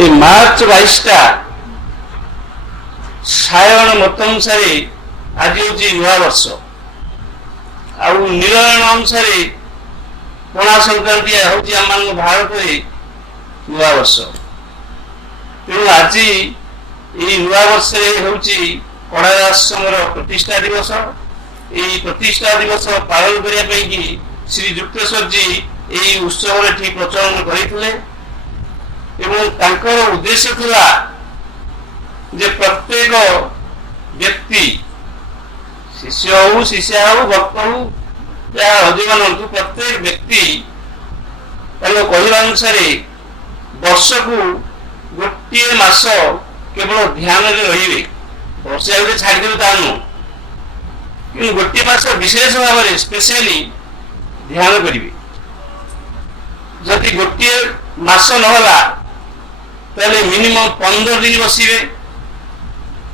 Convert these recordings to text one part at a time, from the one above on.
এই মার্চ 22টা ସାୟଣ ମତ ଅନୁସାରେ ଆଜି ହେଉଛି ନୂଆ ବର୍ଷ ଆଉ ନିରୟଣ ଅନୁସାରେ ପଣା ସଂକ୍ରାନ୍ତି ହେଉଛି ଆମମାନଙ୍କ ଭାରତରେ ନୂଆ ବର୍ଷ। ତେଣୁ ଆଜି ଏହି ନୂଆ ବର୍ଷରେ ହେଉଛି କଡ଼ାର ଆଶ୍ରମର ପ୍ରତିଷ୍ଠା ଦିବସ। ଏହି ପ୍ରତିଷ୍ଠା ଦିବସ ପାଳନ କରିବା ପାଇଁକି ଶ୍ରୀ ଯୁକ୍ତେଶ୍ୱରଜୀ ଏହି ଉତ୍ସବରେ ଠିକ୍ ପ୍ରଚଳନ କରିଥିଲେ ଏବଂ ତାଙ୍କର ଉଦ୍ଦେଶ୍ୟ ଥିଲା ଯେ ପ୍ରତ୍ୟେକ ବ୍ୟକ୍ତି ଶିଷ୍ୟ ହଉ ଶିଷ୍ୟା ହଉ ଭକ୍ତ ହଉ ଯାହା ହଜମାନ ହୁଅନ୍ତୁ ପ୍ରତ୍ୟେକ ବ୍ୟକ୍ତି ତାଙ୍କ କହିବା ଅନୁସାରେ ବର୍ଷକୁ ଗୋଟିଏ ମାସ କେବଳ ଧ୍ୟାନରେ ରହିବେ। ବର୍ଷେ ଗୋଟେ ଛାଡ଼ିଦେବେ ତା ନୁହଁ, କିନ୍ତୁ ଗୋଟିଏ ମାସ ବିଶେଷ ଭାବରେ ସ୍ପେଶାଲି ଧ୍ୟାନ କରିବେ। ଯଦି ଗୋଟିଏ ମାସ ନହେଲା ତାହେଲେ ମିନିମମ୍ 15 ଦିନ ବସିବେ।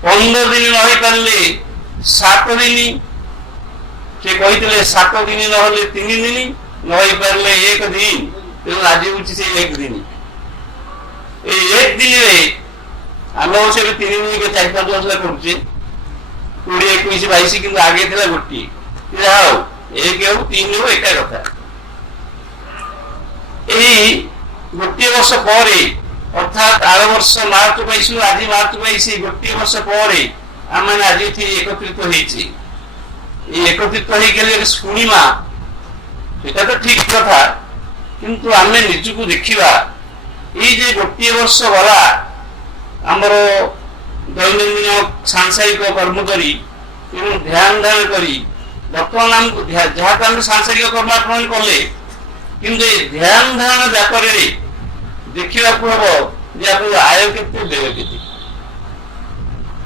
15 ଦିନ ନ ହେଇପାରିଲେ 7 ଦିନ, ସେ କହିଥିଲେ 7 ଦିନ ନହେଲେ 3 ଦିନ, ନ ହେଇପାରିଲେ 1 ଦିନ। ତେଣୁ ଆଜି ହେଉଛି ସେ 1 ଦିନ। ଏଇ 1 ଦିନରେ ଆମେ ସେ 3 ଦିନ 4-5 ବର୍ଷ କରୁଛେ, 20, 21, 22, କିନ୍ତୁ ଆଗେ ଥିଲା ଗୋଟିଏ। ଯାହା ହଉ 1 ହଉ 3 ହଉ ଏକା କଥା। ଏହି ଗୋଟିଏ ବର୍ଷ ପରେ ଅର୍ଥାତ୍ ଆର ବର୍ଷ ମାର୍ଚ୍ଚ 22 ଆଜି ମାର୍ଚ୍ଚ 22, ଗୋଟିଏ ବର୍ଷ ପରେ ଆମେ ଆଜି ଏଠି ଏକତ୍ରିତ ହେଇଛି। এই একত্রিত হয়ে গেলে শুনিমা সেটা তো ঠিক কথা, কিন্তু ଆମେ ନିଜକୁ ଦେଖିବା এই যে ଗୋଟିଏ ବର୍ଷ ଗଲା ଆମର ଦୈନନ୍ଦିନ ସାଂସାରିକ କର୍ମ କରି ଏବଂ ଧ୍ୟାନ ଧାରଣ କରି ବର୍ତ୍ତମାନ ଆମକୁ ଯାହାକୁ ଆମେ ସାଂସାରିକ କର୍ମ ଆପଣ କଲେ, କିନ୍ତୁ ଏ ଧ୍ୟାନ ଧାରଣ ବ୍ୟାପାରରେ ଦେଖିବାକୁ ହବ ଯେ ଆପଣଙ୍କ ଆୟ କେତେ ବ୍ୟୟ କେତେ।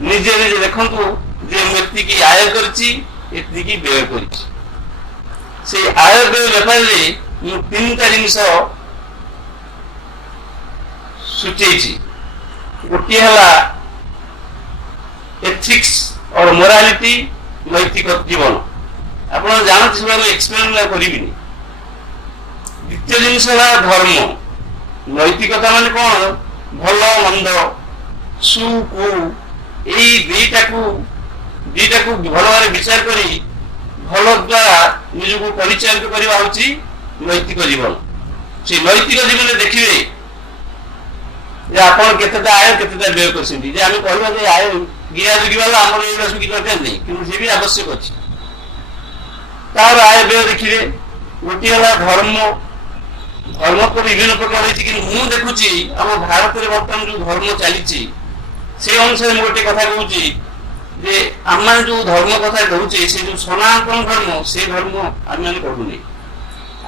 ନିଜେ ନିଜେ ଦେଖନ୍ତୁ ଯେ ମୁଁ ଏତିକି ଆୟ କରିଛି ଏତିକି ବ୍ୟୟ କରିଛି। ସେ ଆୟ ବ୍ୟୟ ବ୍ୟାପାରରେ ମୁଁ 3ଟା ଜିନିଷ ସୂଚେଇଛି। ଗୋଟିଏ ହେଲା ଏଥିକ୍ସ ଅର ମୋରାଲିଟି, ନୈତିକ ଜୀବନ। ଆପଣ ଜାଣନ୍ତି ସେମାନଙ୍କୁ ଏକ୍ସପ୍ଲେନ୍ କରିବିନି। ଦ୍ୱିତୀୟ ଜିନିଷ ହେଲା ଧର୍ମ। ନୈତିକତା ମାନେ କ'ଣ? ଭଲ ମନ୍ଦ, ସୁ କୁ, ଏଇ ଦୁଇଟାକୁ ଭଲ ଭାବରେ ବିଚାର କରି ଭଲ ଦ୍ୱାରା ନିଜକୁ ପରିଚାଳିତ କରିବା ହେଉଛି ନୈତିକ ଜୀବନ। ସେ ନୈତିକ ଜୀବନରେ ଦେଖିବେ ଯେ ଆପଣ କେତେଟା ଆୟ କେତେଟା ବ୍ୟୟ କରିଛନ୍ତି। ଯେ ଆମେ କହିବା ଯେ ଆୟ ଗିରା ଜୁଗିବାଲା ଆମର ଏଇଗୁଡ଼ା ସବୁ କିଛି ଦରକାର ନାହିଁ, କିନ୍ତୁ ସେ ବି ଆବଶ୍ୟକ ଅଛି। ତାର ଆୟ ବ୍ୟୟ ଦେଖିବେ। ଗୋଟିଏ ହେଲା ଧର୍ମ। ଧର୍ମ ତ ବିଭିନ୍ନ ପ୍ରକାର ହେଇଛି, କିନ୍ତୁ ମୁଁ ଦେଖୁଛି ଆମ ଭାରତରେ ବର୍ତ୍ତମାନ ଯୋଉ ଧର୍ମ ଚାଲିଛି ସେ ଅନୁସାରେ ମୁଁ ଗୋଟେ କଥା କହୁଛି ଯେ ଆମେ ଯୋଉ ଧର୍ମ କଥା କହୁଛେ ସେ ଯୋଉ ସନାତନ ଧର୍ମ ସେ ଧର୍ମ ଆମେ କରୁନି।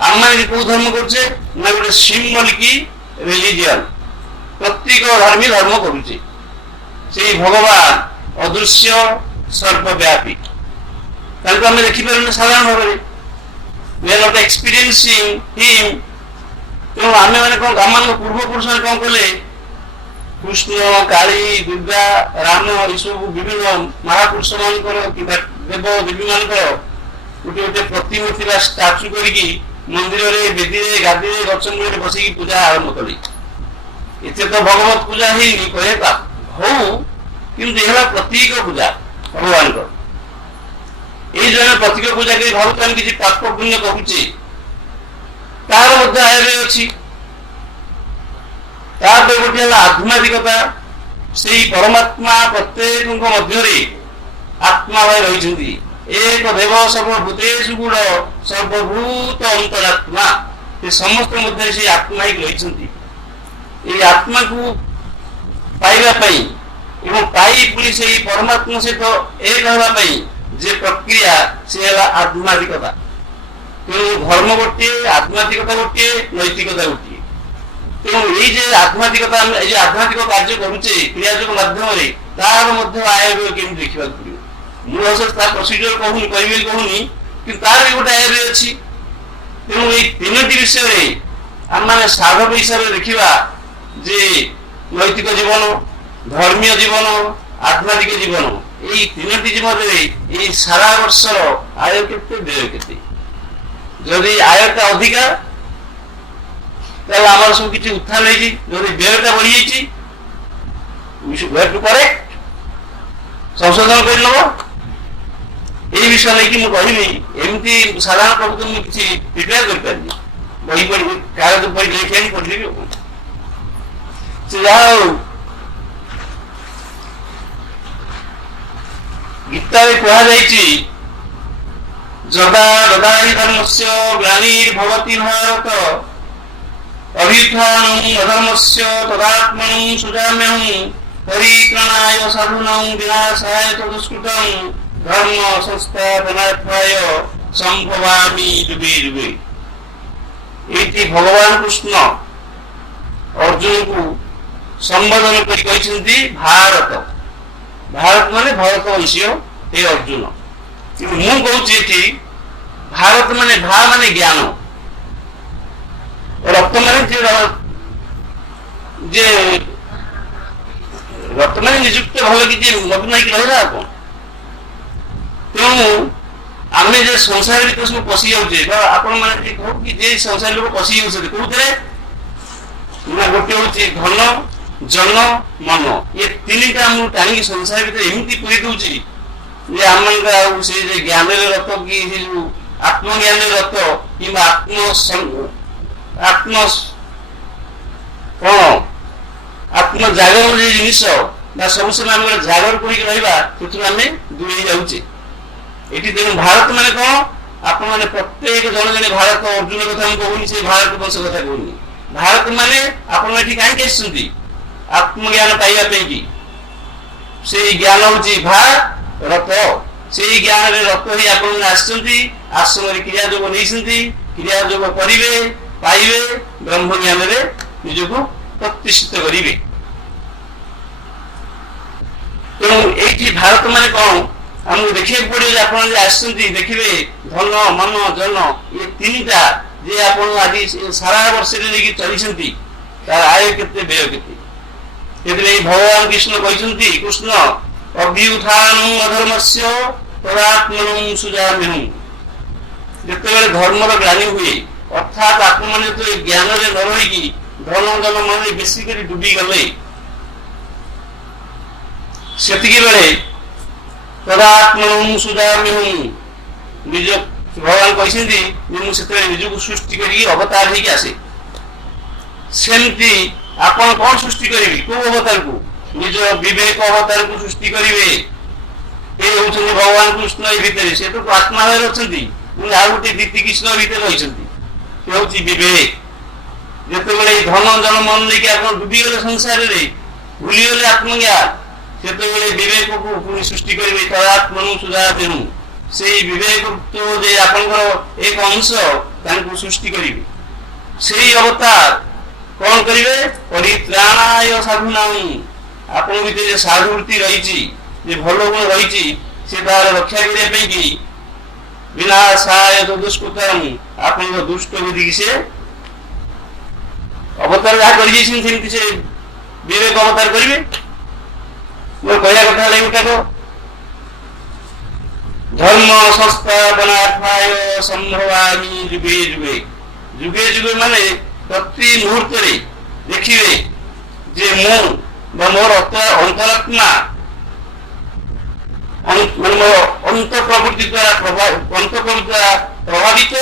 ଆମେ କୋଉ ଧର୍ମ କରୁଛେ ନା ଗୋଟେ ସିମ୍ବଲିକ ରିଲିଜିଅନ, ପ୍ରତୀକ ଧର୍ମୀ ଧର୍ମ କରୁଛେ। ସେଇ ଭଗବାନ ଅଦୃଶ୍ୟ ସର୍ବବ୍ୟାପୀ, ତାଙ୍କୁ ଆମେ ଦେଖିପାରୁନେ ସାଧାରଣ ଭାବରେ। we are not experiencing him। ତେଣୁ ଆମେ ମାନେ କ'ଣ ଆମମାନଙ୍କ ପୂର୍ବପୁରୁଷମାନେ କ'ଣ କଲେ? କୃଷ୍ଣ, କାଳୀ, ଦୁର୍ଗା, ରାମ ଏସବୁ ବିଭିନ୍ନ ମହାପୁରୁଷ ମାନଙ୍କର କିମ୍ବା ଦେବ ଦେବୀ ମାନଙ୍କର ଗୋଟେ ଗୋଟେ ପ୍ରତିମୂର୍ତ୍ତି ବା ଷ୍ଟାଚୁ କରିକି ମନ୍ଦିରରେ, ବେଦୀରେ, ଗାଦିରେ, ଗଛ ମୂଳରେ ବସିକି ପୂଜା ଆରମ୍ଭ କଲେ। ଏତେ ତ ଭଗବତ ପୂଜା ହେଇନି କହିବା ହଉ, କିନ୍ତୁ ଏ ହେଲା ପ୍ରତୀକ ପୂଜା ଭଗବାନଙ୍କର। ଏଇ ଜଣେ ପ୍ରତୀକ ପୂଜା କରି ଭାବୁଛୁ ଆମେ କିଛି ପାପ ପୁଣ୍ୟ କହୁଛେ, ତାର ମଧ୍ୟ ଆୟ ଅଛି। ତାପରେ ଗୋଟେ ହେଲା ଆଧ୍ୟାତ୍ମିକତା। ସେଇ ପରମାତ୍ମା ପ୍ରତ୍ୟେକଙ୍କ ମଧ୍ୟରେ ଆତ୍ମା ଭାଇ ରହିଛନ୍ତି। ଏକ ଦେବ ସର୍ବଭୂତେଷୁ ଗୁଣ ସର୍ବଭୂତ ଅନ୍ତରାତ୍ମା। ସେ ସମସ୍ତ ମଧ୍ୟରେ ସେଇ ଆତ୍ମା ହେଇକି ରହିଛନ୍ତି। ଏଇ ଆତ୍ମାକୁ ପାଇବା ପାଇଁ ଏବଂ ପାଇ ପୁଣି ସେଇ ପରମାତ୍ମା ସହିତ ଏକ ହେବା ପାଇଁ ଯେ ପ୍ରକ୍ରିୟା ସେ ହେଲା ଆଧ୍ୟାତ୍ମିକତା। ତେଣୁ ଧର୍ମ ଗୋଟିଏ, ଆଧ୍ୟାତ୍ମିକତା ଗୋଟିଏ, ନୈତିକତା ଗୋଟିଏ। ତେଣୁ ଏଇ ଯେ ଆଧ୍ୟାତ୍ମିକତା ଆମେ ଏଇ ଆଧ୍ୟାତ୍ମିକ କାର୍ଯ୍ୟ କରୁଛେ କ୍ରିୟାଯୋଗ ମାଧ୍ୟମରେ, ତାର ମଧ୍ୟ ଆୟ ବ୍ୟୟ କେମିତି ଦେଖିବାକୁ ପଡିବ। ମୁଁ ଅବଶ୍ୟ ତା ପ୍ରୋସିଡିଓର କହୁନି, କହିବି ବୋଲି କହୁନି, କିନ୍ତୁ ତାର ବି ଗୋଟେ ଆୟ ବ୍ୟୟ ଅଛି। ତେଣୁ ଏଇ 3ଟି ବିଷୟରେ ଆମେ ସାଧକ ହିସାବରେ ଦେଖିବା ଯେ ନୈତିକ ଜୀବନ, ଧର୍ମୀୟ ଜୀବନ, ଆଧ୍ୟାତ୍ମିକ ଜୀବନ, ଏଇ 3ଟି ଜୀବନରେ ଏଇ ସାରା ବର୍ଷର ଆୟ କେତେ ବ୍ୟୟ କେତେ। ଯଦି ଆୟଟା ଅଧିକା ତାହେଲେ ଆମର ସବୁ କିଛି ଉତ୍ଥାନ ହେଇଛି, ଯଦି ବ୍ୟୟଟା ବଢିଯାଇଛି करेक्ट संशोधन कर नब ये विषय नहीं कि मुझे कहमी एमती साधारण प्रभु तो मुझे किसी प्रिपेयर कर पारि बही पढ़ी कागज पढ़ी लिखा ही पढ़ी से जहाँ गीता कहुई जदा ददा धर्मस्य ग्लानिर्भवति भारत अभ्युत्थानं अधर्मस्य तदात्मनं सुजाम्यहं परित्राणाय साधूनां विनाशाय तदुष्कृतं धर्म संस्थापनार्थाय संभवामि युगे युगे। ये भगवान कृष्ण अर्जुन को संबोधन कर भारत भारत माने भारतवंशीय हे अर्जुन मु कहूँ भारत माने भा माने ज्ञान रक्त माने जे रक्त माने निजुक्त भल कि लग्न रहा कौन तेणु आम जो संसार भर सब पशि जाऊे आपण मैंने कहू कि संसार लोग पशि जाते कौन गोटे हूँ धन जन मन ये तीन टा टाणी संसार भर एमती पूरी दूसरी आम से ज्ञान रत कि आत्मज्ञान रत कि आत्म कौन आत्म जागर जिन सब समय आम जागर कर दूरे जाऊे ये तेणु भारत माने कौन आपण मैंने प्रत्येक जन जन भारत अर्जुन कथा कहूनी से भारत वर्ष कथा कहूनी भारत माने आपण कहीं आसुँच आत्मज्ञान पाइबा से ज्ञान हूँ भारत से ज्ञान रत ही आश्रम क्रिया जोग नहीं क्रिया जोग करेंगे पाइबे ब्रह्म ज्ञान निजक प्रतिष्ठित करेंगे। तेणु ये भारत माने कौन आमको देखा पड़े आप देखिए धन मन जन ये तीन टा जे आप आज सारा वर्ष चली आय के व्यय के भगवान कृष्ण कहते कृष्ण अभ्युत्थानं अधर्मस्य तदात्मनं सुजाम्यहं जिते धर्मर ग्लानि हुए अर्थात आप जो ज्ञान न रही धन जन मन बेसिक डूबी गले से तदात्मनं सुजाम्यहं निज भगवान कहते मुझे निजक सृष्टि कर अवतार हो आसे सेमती आपण कौन सृष्टि करेंगे कौ अवतार को निज विवेक अवतार को सृष्टि करेंगे ये हूँ भगवान कृष्ण ये भितर से तो आत्मा भाव अच्छा आ गए दीति कृष्ण भितर रही विवेक जिते धन जन मन लेकिन आप डूबी गले संसार में भूलीगले आत्मज्ञान से विवेक को पुणी सृष्टि करेंगे तदात्मनु सुजाम्यहं से विवेक तो आपंकर एक अंश सृष्टि करेंगे से अवतार कौन करेंगे परित्राणाय साधूनां आपण भीतर साधुवृत्ति रही भल गुण रही से तार रक्षा करने की विनाशाय दुष्कृतम आपण दुष्ट बुद्धि से अवतार जहाँ कर विवेक अवतार करेंगे मोर कहया कथा गोटाक धर्म संस्थापनार्थाय संभवामि युगे युगे युगे युगे माने प्रति मुहूर्त देखिए जे मोर अंतरात्मा अंत प्रवृत्ति द्वारा प्रभावित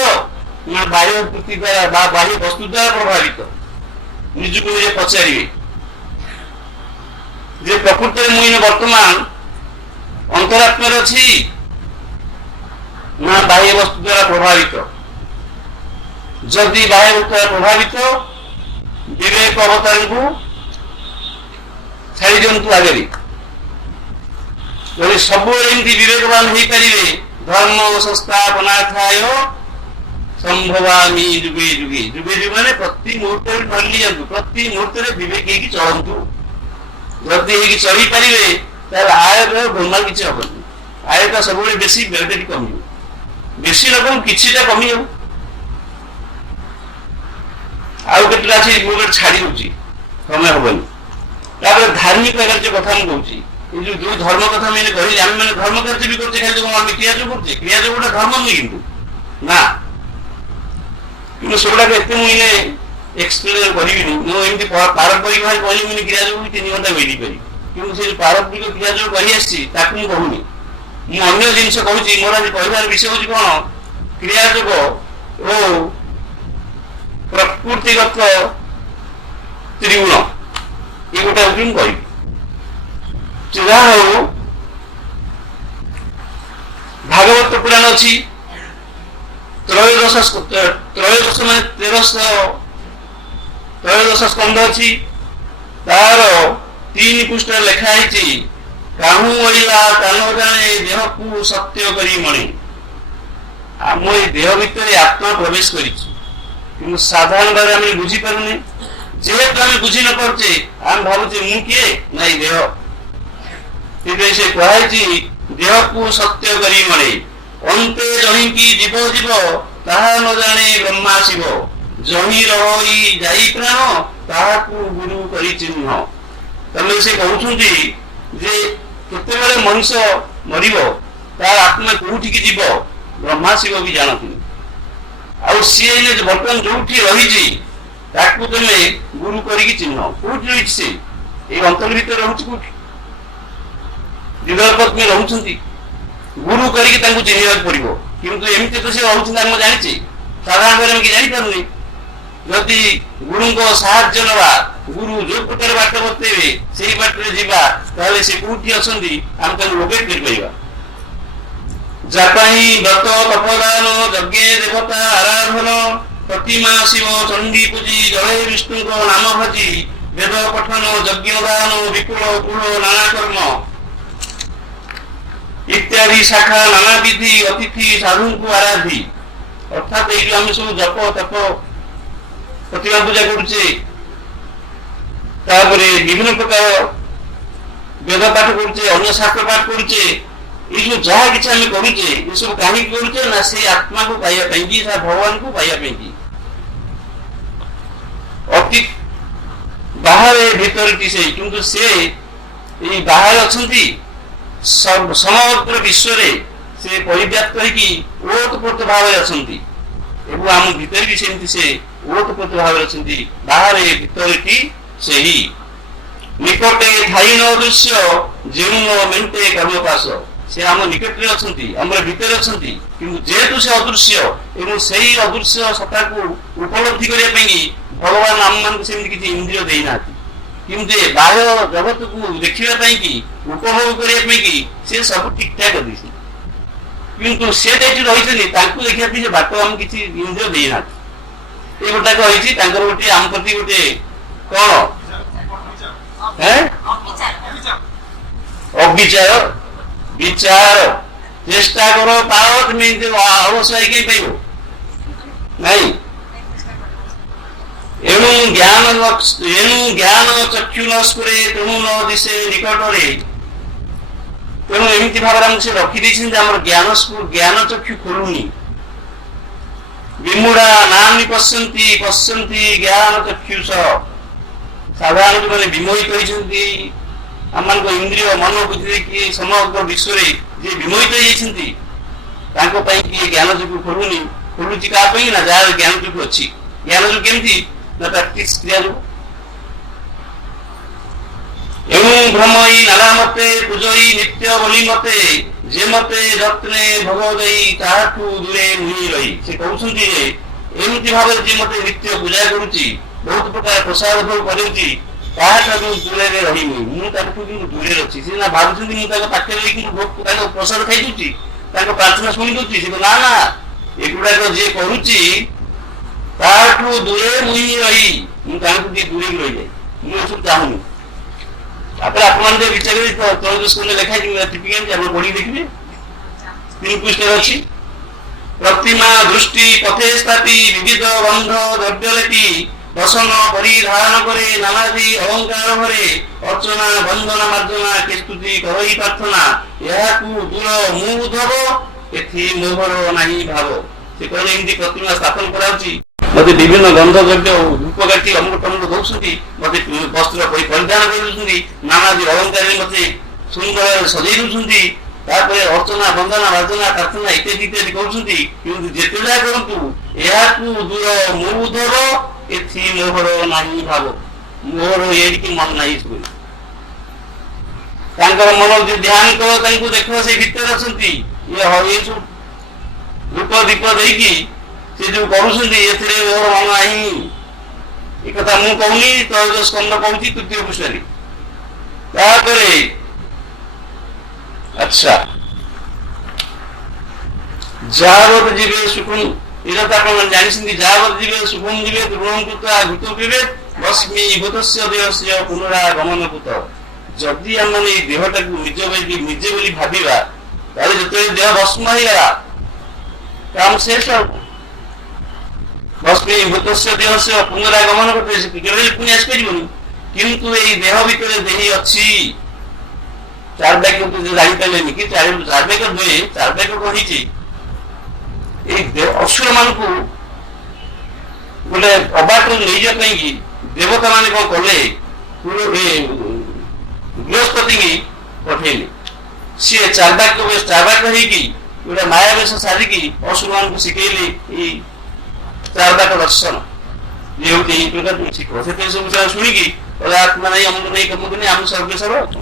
ना बाह्य वृत्ति द्वारा बाह्य वस्तु द्वारा प्रभावित निजक निजे पचारे जे प्रकृत मुझे वर्तमान अंतरात्मा अच्छी ना बाह्य वस्तु द्वारा प्रभावित जदि बाह्य वस्तु द्वारा प्रभावित विवेक अवतार को छाड़ी दिंतु आगे जब सब विवेकवान हो पारे धर्म संस्थापनार्थाय संभवामि युगे युगे युगे युगे माने प्रति मुहूर्त धर लियंतु प्रति मुहूर्त विवेक चलतु जदि चली पारे आय गोलमाल किसी हेनी आयटा सब बेसी व्ययटा कम बेसी रकम किटा कमी आउ के छाड़ी दौर समय हेनी धार्मिक कार्य कथा मुझे जो धर्म कथा मैंने कहली आम मैंने धर्म कार्य भी करते खाली क्रिया जो करते क्रिया जो गोटे धर्म नुहे कि ना कि सेगुड़ाक एत मुझे एक्सप्लेन करी मुझे पारंपरिक भाव कहली मुझे क्रिया जो 3 घंटा बेली पारि କିନ୍ତୁ ସେ ପାରମ୍ପରିକ କ୍ରିୟା ଯୋଉ କହି ଆସିଛି ତାକୁ ମୁଁ କହୁନି। ମୁଁ ଅନ୍ୟ ଜିନିଷ କହୁଛି। ମୋର ଆଜି କହିବାର ବିଷୟ ହଉଛି କଣ, କ୍ରିୟା ଯୋଗ ଓ ପ୍ରକୃତିଗତ ତ୍ରିଗୁଣ, ଏ ଗୋଟେ ହଉଛି ମୁଁ କହିବି। ଯାହା ହଉ ଭାଗବତ ପୁରାଣ ଅଛି, ତ୍ରୟୋଦଶ ମାନେ 1313 ସ୍କନ୍ଧ ଅଛି। ତାର 3 ପୃଷ୍ଠରେ ଲେଖା ହେଇଛି, କାହୁ ଅଇଲା କାନ ଜାଣେ ଦେହକୁ ସତ୍ୟ କରି ମଣେ। ଆମ ଏଇ ଦେହ ଭିତରେ ଆତ୍ମା ପ୍ରବେଶ କରିଛି, କିନ୍ତୁ ସାଧାରଣ ଭାବରେ ଆମେ ବୁଝିପାରୁନେ। ଯେହେତୁ ଆମେ ବୁଝି ନ ପାରୁଛେ, ଆମେ ଭାବୁଛେ ମୁଁ କିଏ, ନାଇଁ ଦେହ। ସେଥିପାଇଁ ସେ କୁହାଯାଇଛି ଦେହକୁ ସତ୍ୟ କରି ମଣେ। ଅନ୍ତେ ଜହିଁକି ଜୀବ ଜୀବ ତାହା ନ ଜାଣେ ବ୍ରହ୍ମା ଶିବ। ଜହି ରହି ଯାଇ ପ୍ରାଣ ତାହାକୁ ଗୁରୁ କରି ଚିହ୍ନ। ତାହେଲେ ସେ କହୁଛନ୍ତି ଯେ କେତେବେଳେ ମଣିଷ ମରିବ, ତାର ଆତ୍ମା କୋଉଠିକି ଯିବ ବ୍ରହ୍ମା ଶିବ ବି ଜାଣନ୍ତି। ଆଉ ସିଏ ବର୍ତ୍ତମାନ ଯୋଉଠି ରହିଛି ତାକୁ ତମେ ଗୁରୁ କରିକି ଚିହ୍ନ। କୋଉଠି ରହିଛି ସେ? ଏଇ ଅନ୍ତର ଭିତରେ ରହୁଛି। କୋଉଠି ଦିଗପତ୍ନୀ ରହୁଛନ୍ତି, ଗୁରୁ କରିକି ତାଙ୍କୁ ଚିହ୍ନିବାକୁ ପଡିବ। କିନ୍ତୁ ଏମିତି ତ ସେ ରହୁଛନ୍ତି ଆମେ ଜାଣିଛେ, ସାଧାରଣ ଭାବରେ ଆମେ କି ଜାଣିପାରୁନି। ଯଦି ଗୁରୁଙ୍କ ସାହାଯ୍ୟ ନେବା, ଗୁରୁ ଯୋଉ ପ୍ରକାର ବାଟ ବତେଇବେ ସେଇ ବାଟରେ ଯିବା, ତାହେଲେ ସେ କୋଉଠି ଅଛନ୍ତି ଆମେ ତାଙ୍କୁ ଲୋକେଟ କରିପାରିବା। ଯାପାଇଁ ବ୍ରତ ତପଦାନ ଯଜ୍ଞେ ଦେବତା ଆରାଧନ, ପ୍ରତିମା ଶିବ ଚଣ୍ଡୀ ପୂଜି ଜଳେ ବିଷ୍ଣୁଙ୍କ ନାମ ଭଜି, ବେଦ ପଠନ ଯଜ୍ଞ ଦାନ ବିପୁଳ କୁଳ ନାନା କର୍ମ ଇତ୍ୟାଦି ଶାଖା ନାନା ବିଧି ଅତିଥି ସାଧୁଙ୍କୁ ଆରାଧି। ଅର୍ଥାତ୍ ଏଇ ଯୋଉ ଆମେ ସବୁ ଜପ ତପ ପ୍ରତିମା ପୂଜା କରୁଛେ, ତାପରେ ବିଭିନ୍ନ ପ୍ରକାର ବେଦ ପାଠ କରୁଛେ, ଅନ୍ୟ ଶାସ୍ତ୍ର ପାଠ କରୁଛେ, ଏଇ ଯୋଉ ଯାହା କିଛି ଆମେ କରୁଛେ ଏସବୁ କାହିଁକି କରୁଛେ ନା ସେଇ ଆତ୍ମାକୁ ପାଇବା ପାଇଁକି, ଭଗବାନଙ୍କୁ ପାଇବା ପାଇଁକି। ଅତି ବାହାରେ ଭିତରଟି ସେଇ, କିନ୍ତୁ ସେ ଏଇ ବାହାରେ ଅଛନ୍ତି, ସମଗ୍ର ବିଶ୍ୱରେ ସେ ପରିବ୍ୟାପ୍ତ ହେଇକି ଓତପ୍ରୋତ ଭାବରେ ଅଛନ୍ତି। ଏବଂ ଆମ ଭିତରେ ବି ସେମିତି ସେ ଓତପ୍ରୋତ ଭାବରେ ଅଛନ୍ତି। ବାହାରେ ଭିତରଟି ସେହି। ନିକଟେ ଥାଇ ନ ଦୃଶ୍ୟ ଯେଉଁ ନ ମେଣ୍ଟେ କର୍ମପାଶ। ସେ ଆମ ନିକଟରେ ଅଛନ୍ତି, ଆମର ଭିତରେ ଅଛନ୍ତି, କିନ୍ତୁ ଯେହେତୁ ସେ ଅଦୃଶ୍ୟ ଏବଂ ସେଇ ଅଦୃଶ୍ୟ ସତ୍ତାକୁ ଉପଲବ୍ଧି କରିବା ପାଇଁ ଭଗବାନ ଆମମାନଙ୍କୁ ସେମିତି କିଛି ଇନ୍ଦ୍ରିୟ ଦେଇନାହାନ୍ତି। କିନ୍ତୁ ଏ ବାହ୍ୟ ଜଗତକୁ ଦେଖିବା ପାଇଁ କି, ଉପଭୋଗ କରିବା ପାଇଁ କି ସେ ସବୁ ଠିକ ଠାକ କରିଦେଇଛନ୍ତି। କିନ୍ତୁ ସେ ଯୋଉଠି ରହିଛନ୍ତି ତାଙ୍କୁ ଦେଖିବା ପାଇଁ ସେ ବାଟ ଆମକୁ କିଛି ଇନ୍ଦ୍ରିୟ ଦେଇନାହାନ୍ତି। ଏ ଗୋଟାକ ହେଇଛି ତାଙ୍କର ଗୋଟେ ଆମ ପ୍ରତି ଗୋଟେ କଣ ଅବିଚାର ବିଚାର। ଚେଷ୍ଟା କର ପାର, তুমি ଅବଶ୍ୟ କାହିଁ ପାଇବ ନାଇଁ। ଏଣୁ ଜ୍ଞାନ ଚକ୍ଷୁ ନସ୍ଫୁରେ ତେଣୁ ନ ଦିଶେ ନିକଟରେ। ତେଣୁ ଏମିତି ଭାବରେ ଆମକୁ ସେ ରଖିଦେଇଛନ୍ତି ଆମର ଜ୍ଞାନ ଚକ୍ଷୁ ଖୋଲୁନି। ବିମୁଢା ନାମି ପଶ୍ୟନ୍ତି ପଶ୍ୟନ୍ତି ଜ୍ଞାନ ଚକ୍ଷୁଷ। ସାଧାରଣ ଯୋଉମାନେ ବିମୋହିତ ହେଇଛନ୍ତି, ଆମମାନଙ୍କ ଇନ୍ଦ୍ରିୟ ମନ ବୁଦ୍ଧି ଦେଇକି ସମଗ୍ର ବିଶ୍ୱରେ ଯିଏ ବିମୋହିତ ହେଇଯାଇଛନ୍ତି, ତାଙ୍କ ପାଇଁ କି ଜ୍ଞାନ ଚକ୍ଷୁ ଖୋଲୁନି। ଖୋଲୁଛି କାହା ପାଇଁ ନା ଯାହାର ଜ୍ଞାନ ଚକ୍ଷୁ ଅଛି। ଜ୍ଞାନ ଚକ୍ଷୁ କେମିତି ନା ପ୍ରାକ୍ଟିସ କ୍ରିୟା ଯୋଗୁଁ। ଏଣୁ ଭ୍ରମଇ ନାନା ମତେ ପୂଜଇ ନିତ୍ୟ ବୋଲି ମତେ, ଯେ ମତେ ଯତ୍ନେ ଭୋଗ ଦେଇ ତାହାଠୁ ଦୂରେ ମୁହିଁ ରହି। ସେ କହୁଛନ୍ତି ଯେ ଏମିତି ଭାବରେ ଯେ ମତେ ନିତ୍ୟ ପୂଜା କରୁଛି, ବହୁତ ପ୍ରକାର ପ୍ରସାଦ ଭୋଗ କରୁଛି, ତାହାଠାରୁ ଦୂରରେ ରହିନି। ମୁଁ ତାଠୁ କିନ୍ତୁ ଦୂରରେ ଅଛି। ସେ ନା ଭାବୁଛନ୍ତି ମୁଁ ତାଙ୍କ ପାଖରେ ରହିକି ତାଙ୍କ ପ୍ରସାଦ ଖାଇଦଉଛି, ତାଙ୍କ ପ୍ରାର୍ଥନା ଶୁଣି ଦଉଛି। ସେ ନା ନା, ଏଗୁଡାକ ଯିଏ କରୁଛି ତାଠୁ ଦୂରେ ମୁହିଁ ରହି, ମୁଁ ତାଙ୍କୁ ଟିକେ ଦୂରେଇକି ରହିଯାଏ। ମୁଁ ଏସବୁ ଚାହୁଁନି। ତାପରେ ଆପଣମାନେ ଟିକେ ବିଚାର କରି ତ୍ରୟୋଦଶ ଲେଖା ହେଇଛି, ଆପଣ ପଢିକି ଦେଖିବେ। 3 ପୃଷ୍ଠରେ ଅଛି। ପ୍ରତିମା ଦୃଷ୍ଟି ପଥେ ସ୍ଥାପି ବିବିଧ ଗନ୍ଧ ଦ୍ରବ୍ୟ ଲେପି, ଦର୍ଶନ ପରିଧାନ করে নানাদি অলঙ্কার ভরে, অর্চনা বন্দনা মার্জনা কেস্তুতি করই প্রার্থনা, এহাকু দূর মু ধব এথি মোহর নাহি ভাব। সে କହିଲେ ଏମିତି ପ୍ରତିମା ସ୍ଥାପନ କରାଯାଉଛି, ମତେ ବିଭିନ୍ନ ଗନ୍ଧ ଦ୍ରବ୍ୟ ଧୂପକାଠି ଅମୁକ ଟମୁକ ଦଉଛନ୍ତି, ମତେ ବସ୍ତ୍ର ପରିଧାନ କରିଦଉଛନ୍ତି, ନାନାଦି ଅଳଙ୍କାରରେ ମତେ ସୁନ୍ଦର ସଜେଇ ଦଉଛନ୍ତି, ତାପରେ ଅର୍ଚ୍ଚନା ବନ୍ଦନା ମାର୍ଜନା ପ୍ରାର୍ଥନା ଇତ୍ୟାଦି ଇତ୍ୟାଦି କରୁଛନ୍ତି। କିନ୍ତୁ ଯେତେ ଯାହା କରନ୍ତୁ ଏହାକୁ ଦୂର ମୁ ଧବ ଏଥି ମୋହର ନାହିଁ ଭାବ। ମୋହର ଏଇଠି ମନ ନାହିଁ। ତାଙ୍କର ମନ ଯେ ଧ୍ୟାନ କର ତାଙ୍କୁ ଦେଖ ସେ ଭିତରେ ଅଛନ୍ତି। ଇଏ ସବୁ ଧୂପ ଦୀପ ଦେଇକି ସେ ଯୋଉ କରୁଛନ୍ତି ଏଥିରେ ମୋର ମନ ନାହିଁ। ଏ କଥା ମୁଁ କହୁନି, ତ୍ରୟୋଦଶ ସ୍କନ୍ଧ କହୁଛି ତୃତୀୟ ପୃଷ୍ଠାରେ। ତାପରେ ଆଚ୍ଛା ଯାବତ ଯିବେ ସୁଖം, ଏଇଟା ତ ଆପଣ ଜାଣିଛନ୍ତି। ଯାବତ ଯିବେ ସୁଖം ଯିବେ ଦୃଢ଼ଂ କୃତ୍ୱା ଘୃତ ପିବେ ଭସ୍ମୀ ଭୂତସ୍ୟ ଦେହସ୍ୟ ପୁନରାଗମନ କୃତ। ଯଦି ଆମେ ଏଇ ଦେହଟାକୁ ନିଜେ ବୋଲି ଭାବିବା, ତାହେଲେ ଯେତେବେଳେ ଦେହ ଭସ୍ମ ହେଇଗଲା କାମ ଶେଷ। ଭସ୍ମୀ ଭୂତସ୍ୟ ଦେହସ୍ୟ ପୁନରାଗମନ କୃତ, କେବେ ପୁଣି ଆସିପାରିବନି। କିନ୍ତୁ ଏଇ ଦେହ ଭିତରେ ଦେହି ଅଛି। ଚାର୍ବାକ୍ୟ ଜାଣିପାରିଲେନି କି ଚାର୍ବାକ୍ୟ ଦୁଏ ଚାର୍ବାକ୍ୟ କହିଛି ଏଇ ଅସୁର ମାନଙ୍କୁ ଗୋଟେ ଅବାଟରୁ ନେଇଯିବା ପାଇଁକି ଦେବତା ମାନେ କଣ କଲେ, ବୃହସ୍ପତିକି ପଠେଇଲେ। ସିଏ ଚାର୍ବାକ୍ୟ ହେଇକି ଗୋଟେ ମାୟା ବେଶ ସାରିକି ଅସୁର ମାନଙ୍କୁ ଶିଖେଇଲେ ଏଇ ଚାର୍ବାକ ଦର୍ଶନ। ଇଏ ହଉଛି ଏଇ ପ୍ରକାର ଶିଖ। ସେଥିପାଇଁ ସବୁ ଶୁଣିକି ଆତ୍ମା ନାହିଁ ଅମୁକ ନେଇ କମକୁ ନେଇ ଆମ ସର୍ବେଶ୍ୱର ଅଛୁ।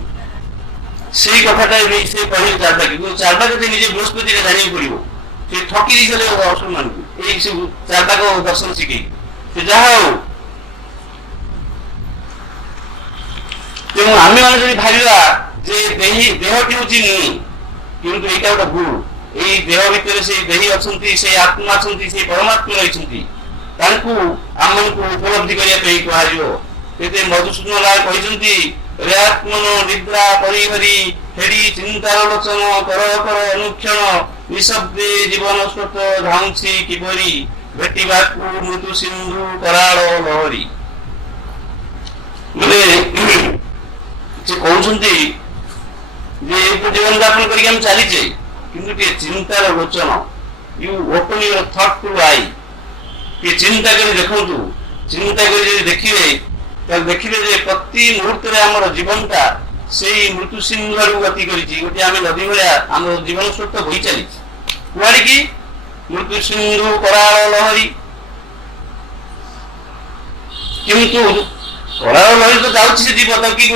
ସେଇ କଥାଟା ସେ କହିଲେ ଚାର୍ବାକ୍ୟ। କିନ୍ତୁ ଚାର୍ବାକ୍ୟ ନିଜେ ବୃହସ୍ପତିରେ ଜାଣିବାକୁ ପଡିବ। ସେ ଠକି ଦେଇଥିଲେ ଅସୁର ମାନଙ୍କୁ ଏଇ ସବୁ ଚାର୍ବାକ ଦର୍ଶନ ଶିଖେଇ। ସେ ଯାହା ହଉ, ତେଣୁ ଆମେ ମାନେ ଯଦି ଭାବିବା ଯେ ଦେହଟି ହଉଛି ମୁଁ, କିନ୍ତୁ ଏଇଟା ଗୋଟେ ଭୁଲ। ଏଇ ଦେହ ଭିତରେ ସେଇ ଦେହି ଅଛନ୍ତି, ସେଇ ଆତ୍ମା ଅଛନ୍ତି, ସେଇ ପରମାତ୍ମା ରହିଛନ୍ତି। ତାଙ୍କୁ ଆମମାନଙ୍କୁ ଉପଲବ୍ଧି କରିବା ପାଇଁ କୁହାଯିବ। ସେଥିରେ ମଧୁସୂଦନ ରାୟ କହିଛନ୍ତି ରେ ଆତ୍ମନ ନିଦ୍ରା ପରିହରି ହେରି ଚିନ୍ତାର ଲୋଚନ କର କର ଅନୁକ୍ଷଣ ନିଶବ୍ଦେ ଜୀବନ ସ୍ରୋତ ଧାଉଁଛି କିପରି ଭେଟିବାକୁ ମୃତ୍ୟୁ ସିନ୍ଧୁ କରାଳ ଲହରୀ। ମାନେ ସେ କହୁଛନ୍ତି ଯେ ଜୀବନ ଯାପନ କରିକି ଆମେ ଚାଲିଛେ, କିନ୍ତୁ ଟିକେ ଚିନ୍ତାର ଲୋଚନ, you open your thought to I, ଟିକେ ଚିନ୍ତା କରି ଦେଖନ୍ତୁ। ଚିନ୍ତା କରି ଯଦି ଦେଖିବେ ତାହେଲେ ଦେଖିବେ ଯେ ପ୍ରତି ମୁହୂର୍ତ୍ତରେ ଆମର ଜୀବନଟା ସେଇ ମୃତ୍ୟୁ ସିନ୍ଧୁରୁ ଗତି କରିଛି। ଗୋଟେ ଆମେ ନଦୀ ଭଳିଆ ଆମର ଜୀବନ ସ୍ରୋତ ବହି ଚାଲିଛି। କୁଆଡେ କି ମୃତ୍ୟୁ ସିନ୍ଧୁ କରାଳ ଲହରୀ। କିନ୍ତୁ କରାଳ ଲହରୀ ତ ଯାଉଛି, ସେ ଯିବ ତାକୁ କି